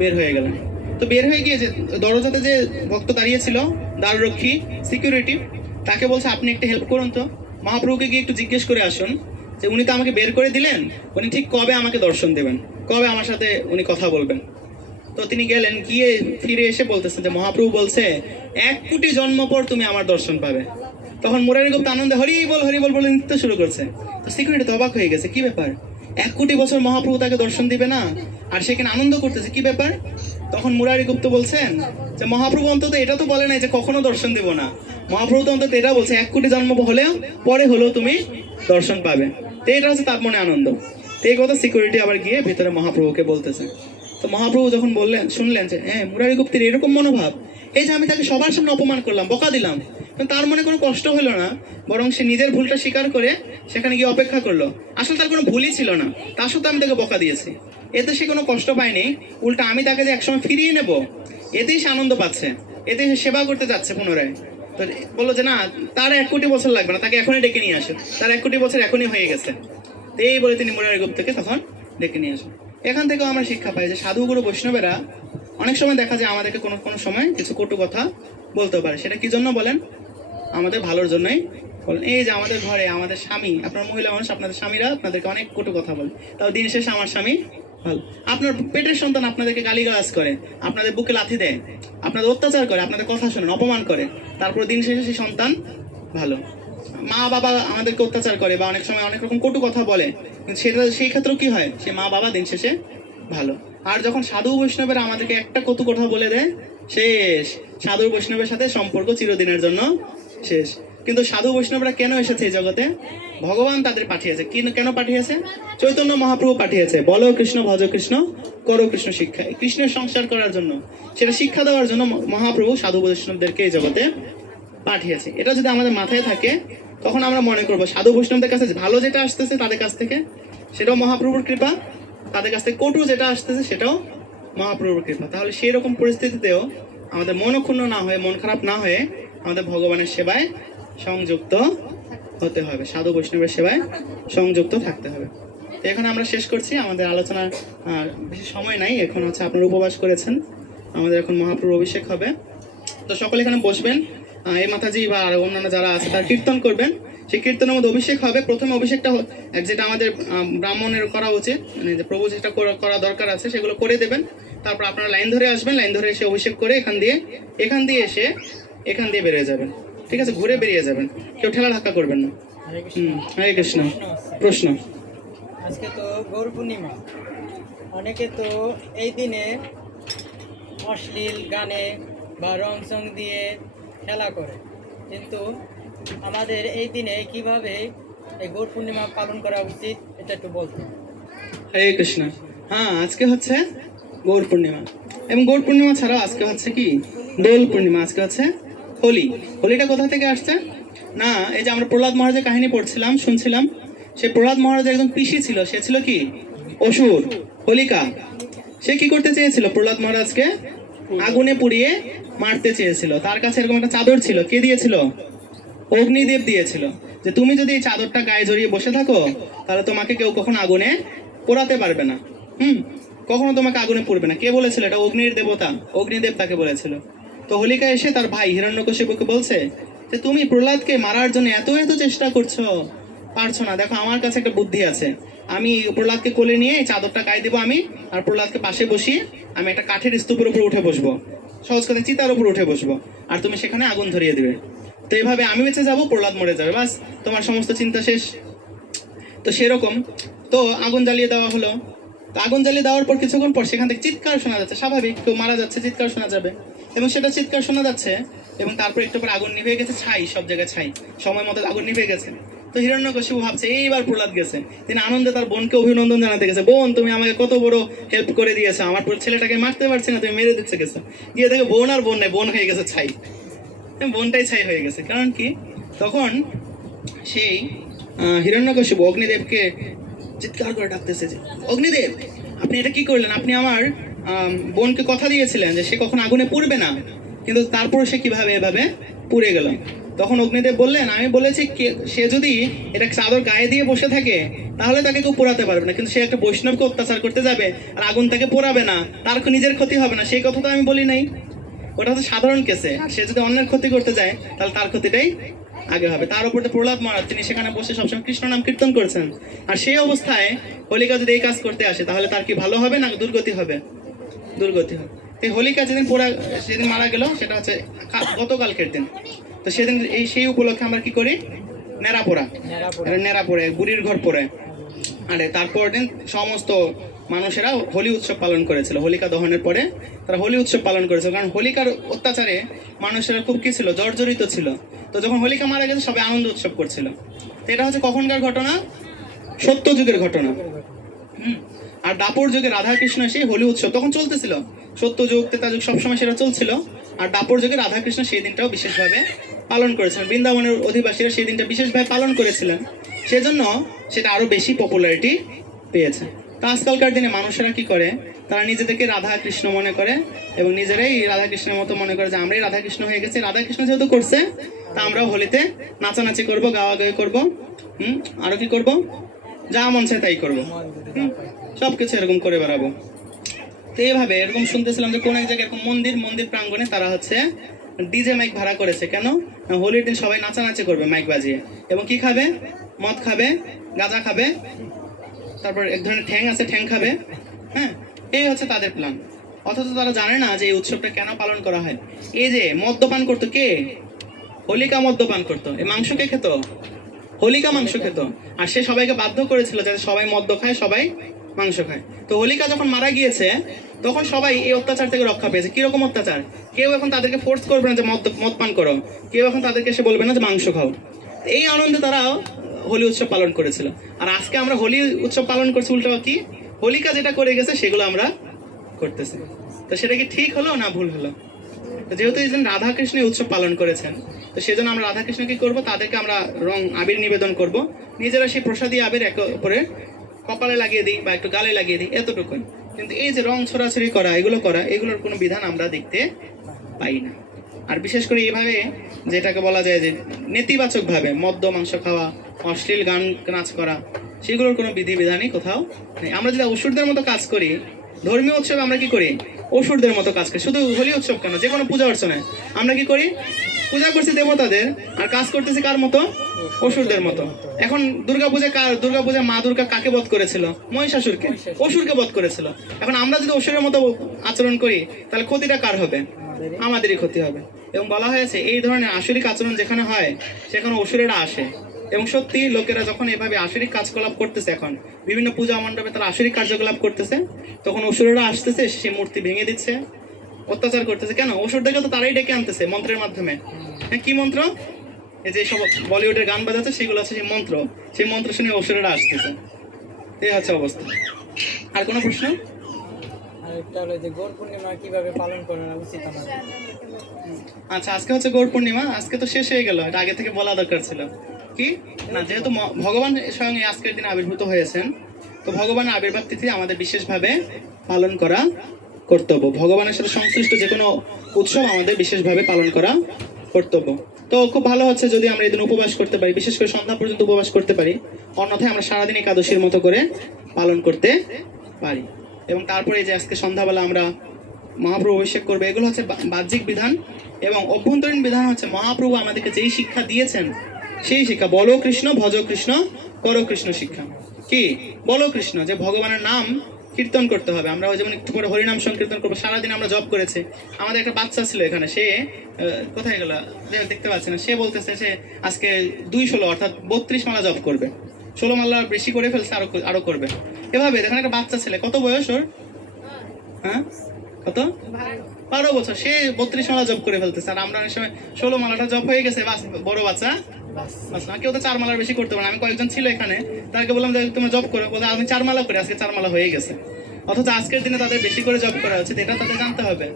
বের হয়ে গেলেন। তো বের হয়ে গিয়ে যে দরজাতে যে ভক্ত দাঁড়িয়েছিল, দ্বাররক্ষী, সিকিউরিটি, তাকে বলছে আপনি একটা হেল্প করুন তো, মহাপ্রভুকে গিয়ে একটু জিজ্ঞেস করে আসুন যে উনি তো আমাকে বের করে দিলেন, উনি ঠিক কবে আমাকে দর্শন দেবেন, কবে আমার সাথে উনি কথা বলবেন। তো তিনি গেলেন, গিয়ে ফিরে এসে বলতেছেন যে মহাপ্রভু বলছে 1 কোটি জন্ম পর তুমি আমার দর্শন পাবে। তখন মুরারি গুপ্ত আনন্দে হরি বল বলে নৃত্য শুরু করছে। তো সিকিউরিটি তো অবাক হয়ে গেছে, কি ব্যাপার, 1 কোটি বছর মহাপ্রভু তাকে দর্শন দিবে না, আর সেখানে আনন্দ করতেছে, কি ব্যাপার? তখন মুরারি গুপ্ত বলছেন যে মহাপ্রভু অন্তত এটা তো বলে নাই যে কখনো দর্শন দিব না, মহাপ্রভু তো অন্তত এটা বলছে 1 কোটি জন্ম হলেও পরে হলেও তুমি দর্শন পাবে। তো এটা হচ্ছে তার মনে আনন্দ। তো এই কথা সিকিউরিটি আবার গিয়ে ভিতরে মহাপ্রভুকে বলতেছে। তো মহাপ্রভু যখন শুনলেন যে মুরারি গুপ্তের এরকম মনোভাব, এই যে আমি তাকে সবার সামনে অপমান করলাম, বকা দিলাম, তার মনে কোনো কষ্ট হলো না, বরং সে নিজের ভুলটা স্বীকার করে সেখানে গিয়ে অপেক্ষা করলো। আসলে তার কোনো ভুলই ছিল না, তার সাথে আমি তাকে বকা দিয়েছি, এতে সে কোনো কষ্ট পায়নি, উল্টা আমি তাকে যে একসময় ফিরিয়ে নেব এতেই সে আনন্দ পাচ্ছে, এতে সে সেবা করতে যাচ্ছে পুনরায়। তো বললো যে না, তার 1 কোটি বছর লাগবে না, তাকে এখনই ডেকে নিয়ে আসে, তার 1 কোটি বছর এখনই হয়ে গেছে। তো এই বলে তিনি মুরারি গুপ্তকে তখন ডেকে নিয়ে আসেন। এখান থেকেও আমরা শিক্ষা পাই যে সাধুগুরু বৈষ্ণবেরা অনেক সময় দেখা যায় আমাদেরকে কোনো কোনো সময় কিছু কটু কথা বলতে পারে। সেটা কি জন্য বলেন? আমাদের ভালোর জন্যই বলেন। এই যে আমাদের ঘরে আমাদের স্বামী, আপনার মহিলা মানুষ, আপনাদের স্বামীরা আপনাদেরকে অনেক কটু কথা বলে, তাও দিন শেষে আমার স্বামী ভালো। আপনার পেটের সন্তান আপনাদেরকে গালিগালাজ করে, আপনাদের বুকে লাথি দেয়, আপনাদের অত্যাচার করে, আপনাদের কথা শোনেন, অপমান করে, তারপর দিন শেষে সেই সন্তান ভালো। মা বাবা আমাদেরকে অত্যাচার করে বা অনেক সময় অনেক রকম কটু কথা বলে, কিন্তু সেটা সেই ক্ষেত্রেও কি হয়, সে মা বাবা দিন শেষে ভালো। আর যখন সাধু বৈষ্ণবেরা আমাদেরকে একটা কটু কথা বলে দেয়, শেষ, সাধু বৈষ্ণবের সাথে সম্পর্ক চিরদিনের জন্য শেষ। কিন্তু সাধু বৈষ্ণবরা কেন এসেছে এই জগতে? ভগবান তাদের পাঠিয়েছে। কেন পাঠিয়েছে? চৈতন্য মহাপ্রভু পাঠিয়েছে, বলো কৃষ্ণ, ভজ কৃষ্ণ, করো কৃষ্ণ শিক্ষা, কৃষ্ণের সংসার করার জন্য, সেটা শিক্ষা দেওয়ার জন্য মহাপ্রভু সাধু বৈষ্ণবদেরকে এই জগতে পাঠিয়েছে। এটা যদি আমাদের মাথায় থাকে, তখন আমরা মনে করবো সাধু বৈষ্ণবদের কাছে ভালো যেটা আসতেছে তাদের কাছ থেকে, সেটাও মহাপ্রভুর কৃপা, তাদের কাছ থেকে কটু যেটা আসতেছে সেটাও মহাপ্রভুর কৃপা। তাহলে সেই রকম পরিস্থিতিতেও আমাদের মন ক্ষুণ্ণ না হয়ে, মন খারাপ না হয়ে আমাদের ভগবানের সেবায় সংযুক্ত হতে হবে, সাধু বৈষ্ণবের সেবায় সংযুক্ত থাকতে হবে। তো এখানে আমরা শেষ করছি আমাদের আলোচনার। বেশি সময় নাই, এখন হচ্ছে আপনারা উপবাস করেছেন, আমাদের এখন মহাপ্রভু অভিষেক হবে। তো সকলে এখানে বসবেন, এই মাতাজি বা আর অন্যান্য যারা আছে তারা কীর্তন করবেন। সেই কীর্তনের মধ্যে অভিষেক হবে। প্রথমে অভিষেকটা যেটা আমাদের ব্রাহ্মণের করা উচিত, মানে যে প্রভু যেটা করা দরকার আছে সেগুলো করে দেবেন। তারপর আপনারা লাইন ধরে আসবেন, লাইন ধরে এসে অভিষেক করে এখান দিয়ে এসে এখান দিয়ে বেরিয়ে যাবেন। ঠিক আছে, ঘুরে বেরিয়ে যাবেন, কেউ ঠেলা ধাক্কা করবেন না। হরে কৃষ্ণ। প্রশ্ন? আজকে তো গৌর পূর্ণিমা, অনেকে তো এই দিনে অশ্লীল গানে বা রং সং দিয়ে খেলা করে, কিন্তু আমাদের এই দিনে কিভাবে এই গৌর পূর্ণিমা পালন করা উচিত এটা একটু বলতে। হরে কৃষ্ণ। হ্যাঁ, আজকে হচ্ছে গৌর পূর্ণিমা, এবং গৌর পূর্ণিমা ছাড়াও আজকে হচ্ছে কি দোল পূর্ণিমা, আজকে হচ্ছে হোলি। হোলিটা কোথা থেকে আসছে না, এই যে আমরা প্রহ্লাদ মহারাজের কাহিনী পড়ছিলাম, শুনছিলাম, সে প্রহ্লাদ মহারাজের একজন পিসি ছিল, সে ছিল কি অসুর, হোলিকা। সে কি করতে চেয়েছিল? প্রহ্লাদ মহারাজকে আগুনে পুড়িয়ে মারতে চেয়েছিল। তার কাছে এরকম একটা চাদর ছিল, কে দিয়েছিল? অগ্নিদেব দিয়েছিল, যে তুমি যদি এই চাদরটা গায়ে জড়িয়ে বসে থাকো তাহলে তোমাকে কেউ কখনো আগুনে পোড়াতে পারবে না, কখনো তোমাকে আগুনে পুড়বে না। কে বলেছিল এটা? অগ্নির দেবতা, অগ্নিদেব তাকে বলেছিল। তো হোলিকা এসে তার ভাই হিরণ্যকশিপুকে বলছে যে তুমি প্রহ্লাদকে মারার জন্য এত চেষ্টা করছো, পারছো না, দেখো আমার কাছে একটা বুদ্ধি আছে, আমি প্রহ্লাদকে কোলে নিয়ে এই চাদরটা গায়ে দেবো আমি, আর প্রহ্লাদকে পাশে বসিয়ে আমি একটা কাঠের স্তূপের উপর উঠে বসবো, সহজ কথা চিতার উপর উঠে বসবো, আর তুমি সেখানে আগুন ধরিয়ে দিবে। তো এইভাবে আমি বেঁচে যাবো, প্রহ্লাদ মরে যাবে, বাস তোমার সমস্ত চিন্তা শেষ। তো সেরকম তো আগুন জ্বালিয়ে দেওয়া হলো। তো আগুন জ্বালিয়ে দেওয়ার পর কিছুক্ষণ পর সেখান থেকে চিৎকার শোনা যাচ্ছে, স্বাভাবিক, কেউ মারা যাচ্ছে, চিৎকার শোনা যাবে, এবং সেটা চিৎকার শোনা যাচ্ছে, এবং তারপর একটু পর আগুন নিভে গেছে, ছাই সব জায়গায় ছাই, সময় মতো আগুন নিভে গেছে। তো হিরণ্যকশিপু ভাবছে এইবার প্রহ্লাদ গেছে। তিনি আনন্দে তার বোনকে অভিনন্দন জানাতে গেছে, বোন তুমি আমাকে কত বড় হেল্প করে দিয়েছো, আমার ছেলেটাকে মারতে পারছি না, তুমি মেরে দিচ্ছে গেছো। গিয়ে দেখো বোন আর বোন নেই, বোন হয়ে গেছে ছাই, বোনটাই ছাই হয়ে গেছে। কারণ কি, তখন সেই হিরণ্যকশিপু অগ্নিদেবকে চিৎকার করে ডাকতেছে যে অগ্নিদেব আপনি এটা কি করলেন? আপনি আমার বোনকে কথা দিয়েছিলেন যে সে কখন আগুনে পুড়বে না, কিন্তু তারপর সে কিভাবে এভাবে পুড়ে গেল। তখন অগ্নিদেব বললেন আমি বলেছি সে যদি এটা চাদর গায়ে দিয়ে বসে থাকে তাহলে তাকে কেউ পোড়াতে পারবে না, কিন্তু সে একটা বৈষ্ণবকে অত্যাচার করতে যাবে আর আগুন তাকে পোড়াবে না, তার নিজের ক্ষতি হবে না, সেই কথা তো আমি বলি নাই। ওটা হচ্ছে সাধারণ কেসে, আর সে যদি অন্যের ক্ষতি করতে যায় তাহলে তার ক্ষতিটাই আগে হবে। তার উপর প্রহ্লাদ মহারাজ তিনি সেখানে বসে সবসময় কৃষ্ণ নাম কীর্তন করছেন, আর সেই অবস্থায় হোলিকা যদি এই কাজ করতে আসে তাহলে তার কি ভালো হবে না দুর্গতি হবে? দুর্গতি হবে। এই হোলিকা সেদিন মারা গেল, সেটা হচ্ছে গতকালকের দিন। তো সেদিন সেই উপলক্ষে আমরা কি করি? নেড়া পোড়া, বুড়ির ঘর পোড়ে। আরে তারপর দিন সমস্ত মানুষেরা হোলি উৎসব পালন করেছিল। হোলিকা দহনের পরে তারা হোলি উৎসব পালন করেছিল, কারণ হোলিকার অত্যাচারে মানুষেরা খুব কি ছিল, জর্জরিত ছিল। তো যখন হোলিকা মারা গেছে সবাই আনন্দ উৎসব করছিল। তো এটা হচ্ছে কখনকার ঘটনা? সত্য যুগের ঘটনা। আর দাপর যুগে রাধাকৃষ্ণ এসে হোলি উৎসব তখন চলতেছিল, সত্য যুগ ত্রেতা যুগ সবসময় সেটা চলছিল। আর দাপর যুগে রাধাকৃষ্ণ সেই দিনটাও বিশেষভাবে পালন করেছিলেন, বৃন্দাবনের অধিবাসীরা সেই দিনটা বিশেষভাবে পালন করেছিলেন, সেজন্য সেটা আরো বেশি পপুলারিটি পেয়েছে। তো আজকালকার দিনে মানুষেরা কি করে, তারা নিজেদেরকে রাধা কৃষ্ণ মনে করে এবং নিজেরাই রাধাকৃষ্ণের মতো মনে করে যে আমরাই রাধাকৃষ্ণ হয়ে গেছি। রাধাকৃষ্ণ যেহেতু করছে তা আমরাও হোলিতে নাচানাচি করবো, গাওয়াগাওয়ি করবো, আরো কি করব, যা মন চায় তাই করবো, সবকিছু এরকম করে বেড়াবো। তো এইভাবে এরকম শুনতেছিলাম যে কোন এক জায়গায় এরকম মন্দির প্রাঙ্গণে তারা হচ্ছে ডিজে মাইক ভাড়া করেছে। কেন? না, হোলির দিন সবাই নাচানাচি করবে মাইক বাজিয়ে, এবং কি খাবে? মদ খাবে, গাঁজা খাবে, তারপর এক ধরনের ঠ্যাং আছে, ঠ্যাং খাবে। হ্যাঁ, এই হচ্ছে তাদের প্ল্যান। অথচ তারা জানে না যে এই উৎসবটা কেন পালন করা হয়। এই যে মদ্যপান করতো কে? হোলিকা মদ্যপান করতো। এই মাংস কে খেত? হোলিকা মাংস খেত। আর সে সবাইকে বাধ্য করেছিল যাতে সবাই মদ্য খায়, সবাই মাংস খায়। তো হোলিকা যখন মারা গিয়েছে তখন সবাই এই অত্যাচার থেকে রক্ষা পেয়েছে। কিরকম অত্যাচার? কেউ এখন তাদেরকে ফোর্স করবে না যে মদ পান করো, কেউ এখন তাদেরকে এসে বলবে না যে মাংস খাও। এই আনন্দে তারা হোলি উৎসব পালন করেছিল। আর আজকে আমরা হোলি উৎসব পালন করছি উল্টো কি? হোলিকা যেটা করে গেছে সেগুলো আমরা করতেছি। তো সেটা কি ঠিক হলো না ভুল হলো? তো যেহেতু এই দিন রাধাকৃষ্ণ এই উৎসব পালন করেছেন, তো সেজন্য আমরা রাধাকৃষ্ণ কি করবো? তাদেরকে আমরা রং আবির নিবেদন করব। নিজেরা সেই প্রসাদী আবির একে অপরে কপালে লাগিয়ে দিই বা একটু গালে লাগিয়ে দিই, এতটুকুই। কিন্তু এই যে রং ছোড়াছড়ি করা, এগুলোর কোনো বিধান আমরা দেখতে পাই না। আর বিশেষ করে এইভাবে যেটাকে বলা যায় যে নেতিবাচক ভাবে মদ্য মাংস খাওয়া, অশ্লীল গান নাচ করা, সেগুলোর কোনো বিধিবিধানই কোথাও নেই। আমরা যদি অসুরদের মতো কাজ করি, ধর্মীয় উৎসবে আমরা কি করি? অসুরদের মতো কাজ করি। শুধু হোলি উৎসব কেন, যে কোনো পূজা অর্চনায় আমরা কি করি? পূজা করছি দেবতাদের, আর কাজ করতেছি কার মতো? অসুরদের মতো। এখন দুর্গাপূজা মা দুর্গা কাকে বধ করেছিল? মহিষাসুরকে, অসুরকে বধ করেছিল। এখন আমরা যদি অসুরের মতো আচরণ করি, তাহলে ক্ষতিটা কার হবে? আমাদেরই ক্ষতি হবে। এবং বলা হয়েছে এই ধরনের আসরিক আচরণ যেখানে হয় সেখানে অসুরেরা আসে। এবং সত্যি লোকেরা যখন এভাবে আসরিক কার্যকলাপ করতেছে, এখন বিভিন্ন পূজা মণ্ডপে তারা আসরিক কার্যকলাপ করতেছে, তখন অসুরেরা আসতেছে, সে মূর্তি ভেঙে দিচ্ছে, অত্যাচার করতেছে। কেন? অসুরদেরকে তো তারাই ডেকে আনতেছে মন্ত্রের মাধ্যমে। হ্যাঁ, কি মন্ত্র? এই যে সব বলিউডের গান বাজাচ্ছে সেগুলো আছে সেই মন্ত্র। সেই মন্ত্র শুনে অসুরেরা আসতেছে। এই হচ্ছে অবস্থা। আর কোনো প্রশ্ন? আর একটা হলো যে গৌর পূর্ণিমা কিভাবে পালন করা উচিত আমাদের? আচ্ছা, আজকে হচ্ছে গৌর পূর্ণিমা। আজকে তো শেষ হয়ে গেল, এটা আগে থেকে বলা দরকার ছিল। কি না, যেহেতু ভগবান স্বয়ং এই আজকের দিনে আবির্ভূত হয়েছেন, তো ভগবানের আবির্ভাব তিথি আমাদের বিশেষভাবে পালন করা কর্তব্য। ভগবানের সাথে সংশ্লিষ্ট যে কোনো উৎসব আমাদের বিশেষভাবে পালন করা কর্তব্য। তো খুব ভালো হচ্ছে যদি আমরা এই দিন উপবাস করতে পারি, বিশেষ করে সন্ধ্যা পর্যন্ত উপবাস করতে পারি। অন্যথায় আমরা সারাদিন একাদশীর মতো করে পালন করতে পারি। এবং তারপরে যে আজকে সন্ধ্যাবেলা আমরা মহাপ্রভু অভিষেক করবে, এগুলো হচ্ছে বাহ্যিক বিধান। এবং অভ্যন্তরীণ বিধান হচ্ছে মহাপ্রভু আমাদেরকে যেই শিক্ষা দিয়েছেন সেই শিক্ষা। বলো কৃষ্ণ, ভজ কৃষ্ণ, করো কৃষ্ণ শিক্ষা। কি? বলো কৃষ্ণ, যে ভগবানের নাম কীর্তন করতে হবে। আমরা যেমন একটু পরে হরিনাম সংকীর্তন করবো, সারাদিন আমরা জপ করেছি। আমাদের একটা বাচ্চা ছিল এখানে, সে কোথায় গেল দেখতে পাচ্ছি না, সে বলতেছে সে আজকে 216 অর্থাৎ 32 মালা জপ করবে। 16 মালা বেশি করে ফেলছে, আরো করবে। এভাবে দেখেন, একটা বাচ্চা ছেলে, কত বয়স ওর? হ্যাঁ, কত? 12 বছর। সে 32 মালা জপ করে ফেলতেছে। আর আমরা অনেক সময় 16 মালাটা জপ হয়ে গেছে, বড় বাচ্চা বাস না, কেউ তো 4 মালার বেশি করতে পারে। আমি কয়েকজন ছিল এখানে, তাদেরকে বললাম যে তোমরা জপ করো, বলে আমি 4 মালা করি, আজকে 4 মালা হয়ে গেছে। অথচ আজকের দিনে তাদের বেশি করে জপ করা উচিত, এটা তাদের জানতে হবে।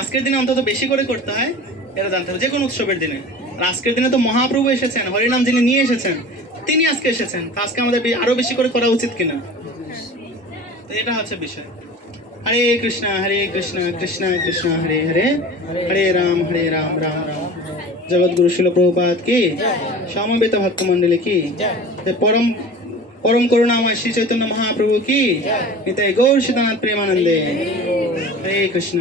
আজকের দিনে অন্তত বেশি করে করতে হয়, এটা জানতে হবে, যে কোনো উৎসবের দিনে। আর আজকের দিনে তো মহাপ্রভু এসেছেন, হরিনাম যিনি নিয়ে এসেছেন তিনি আজকে এসেছেন, তো আজকে আমাদের আরো বেশি করে করা উচিত কিনা, তো এটা হচ্ছে বিষয়। হরে কৃষ্ণ কৃষ্ণ কৃষ্ণ হরে হরে, হরে রাম রাম রাম। জগৎগুরু শিল প্রভুপাদ কি, সমবেত ভক্ত মন্ডলী কি, পরম পরম করুণাময় শ্রী চৈতন্য মহাপ্রভু কি, নিতাই গৌর সীতানাথ প্রেমানন্দে। হরে কৃষ্ণ।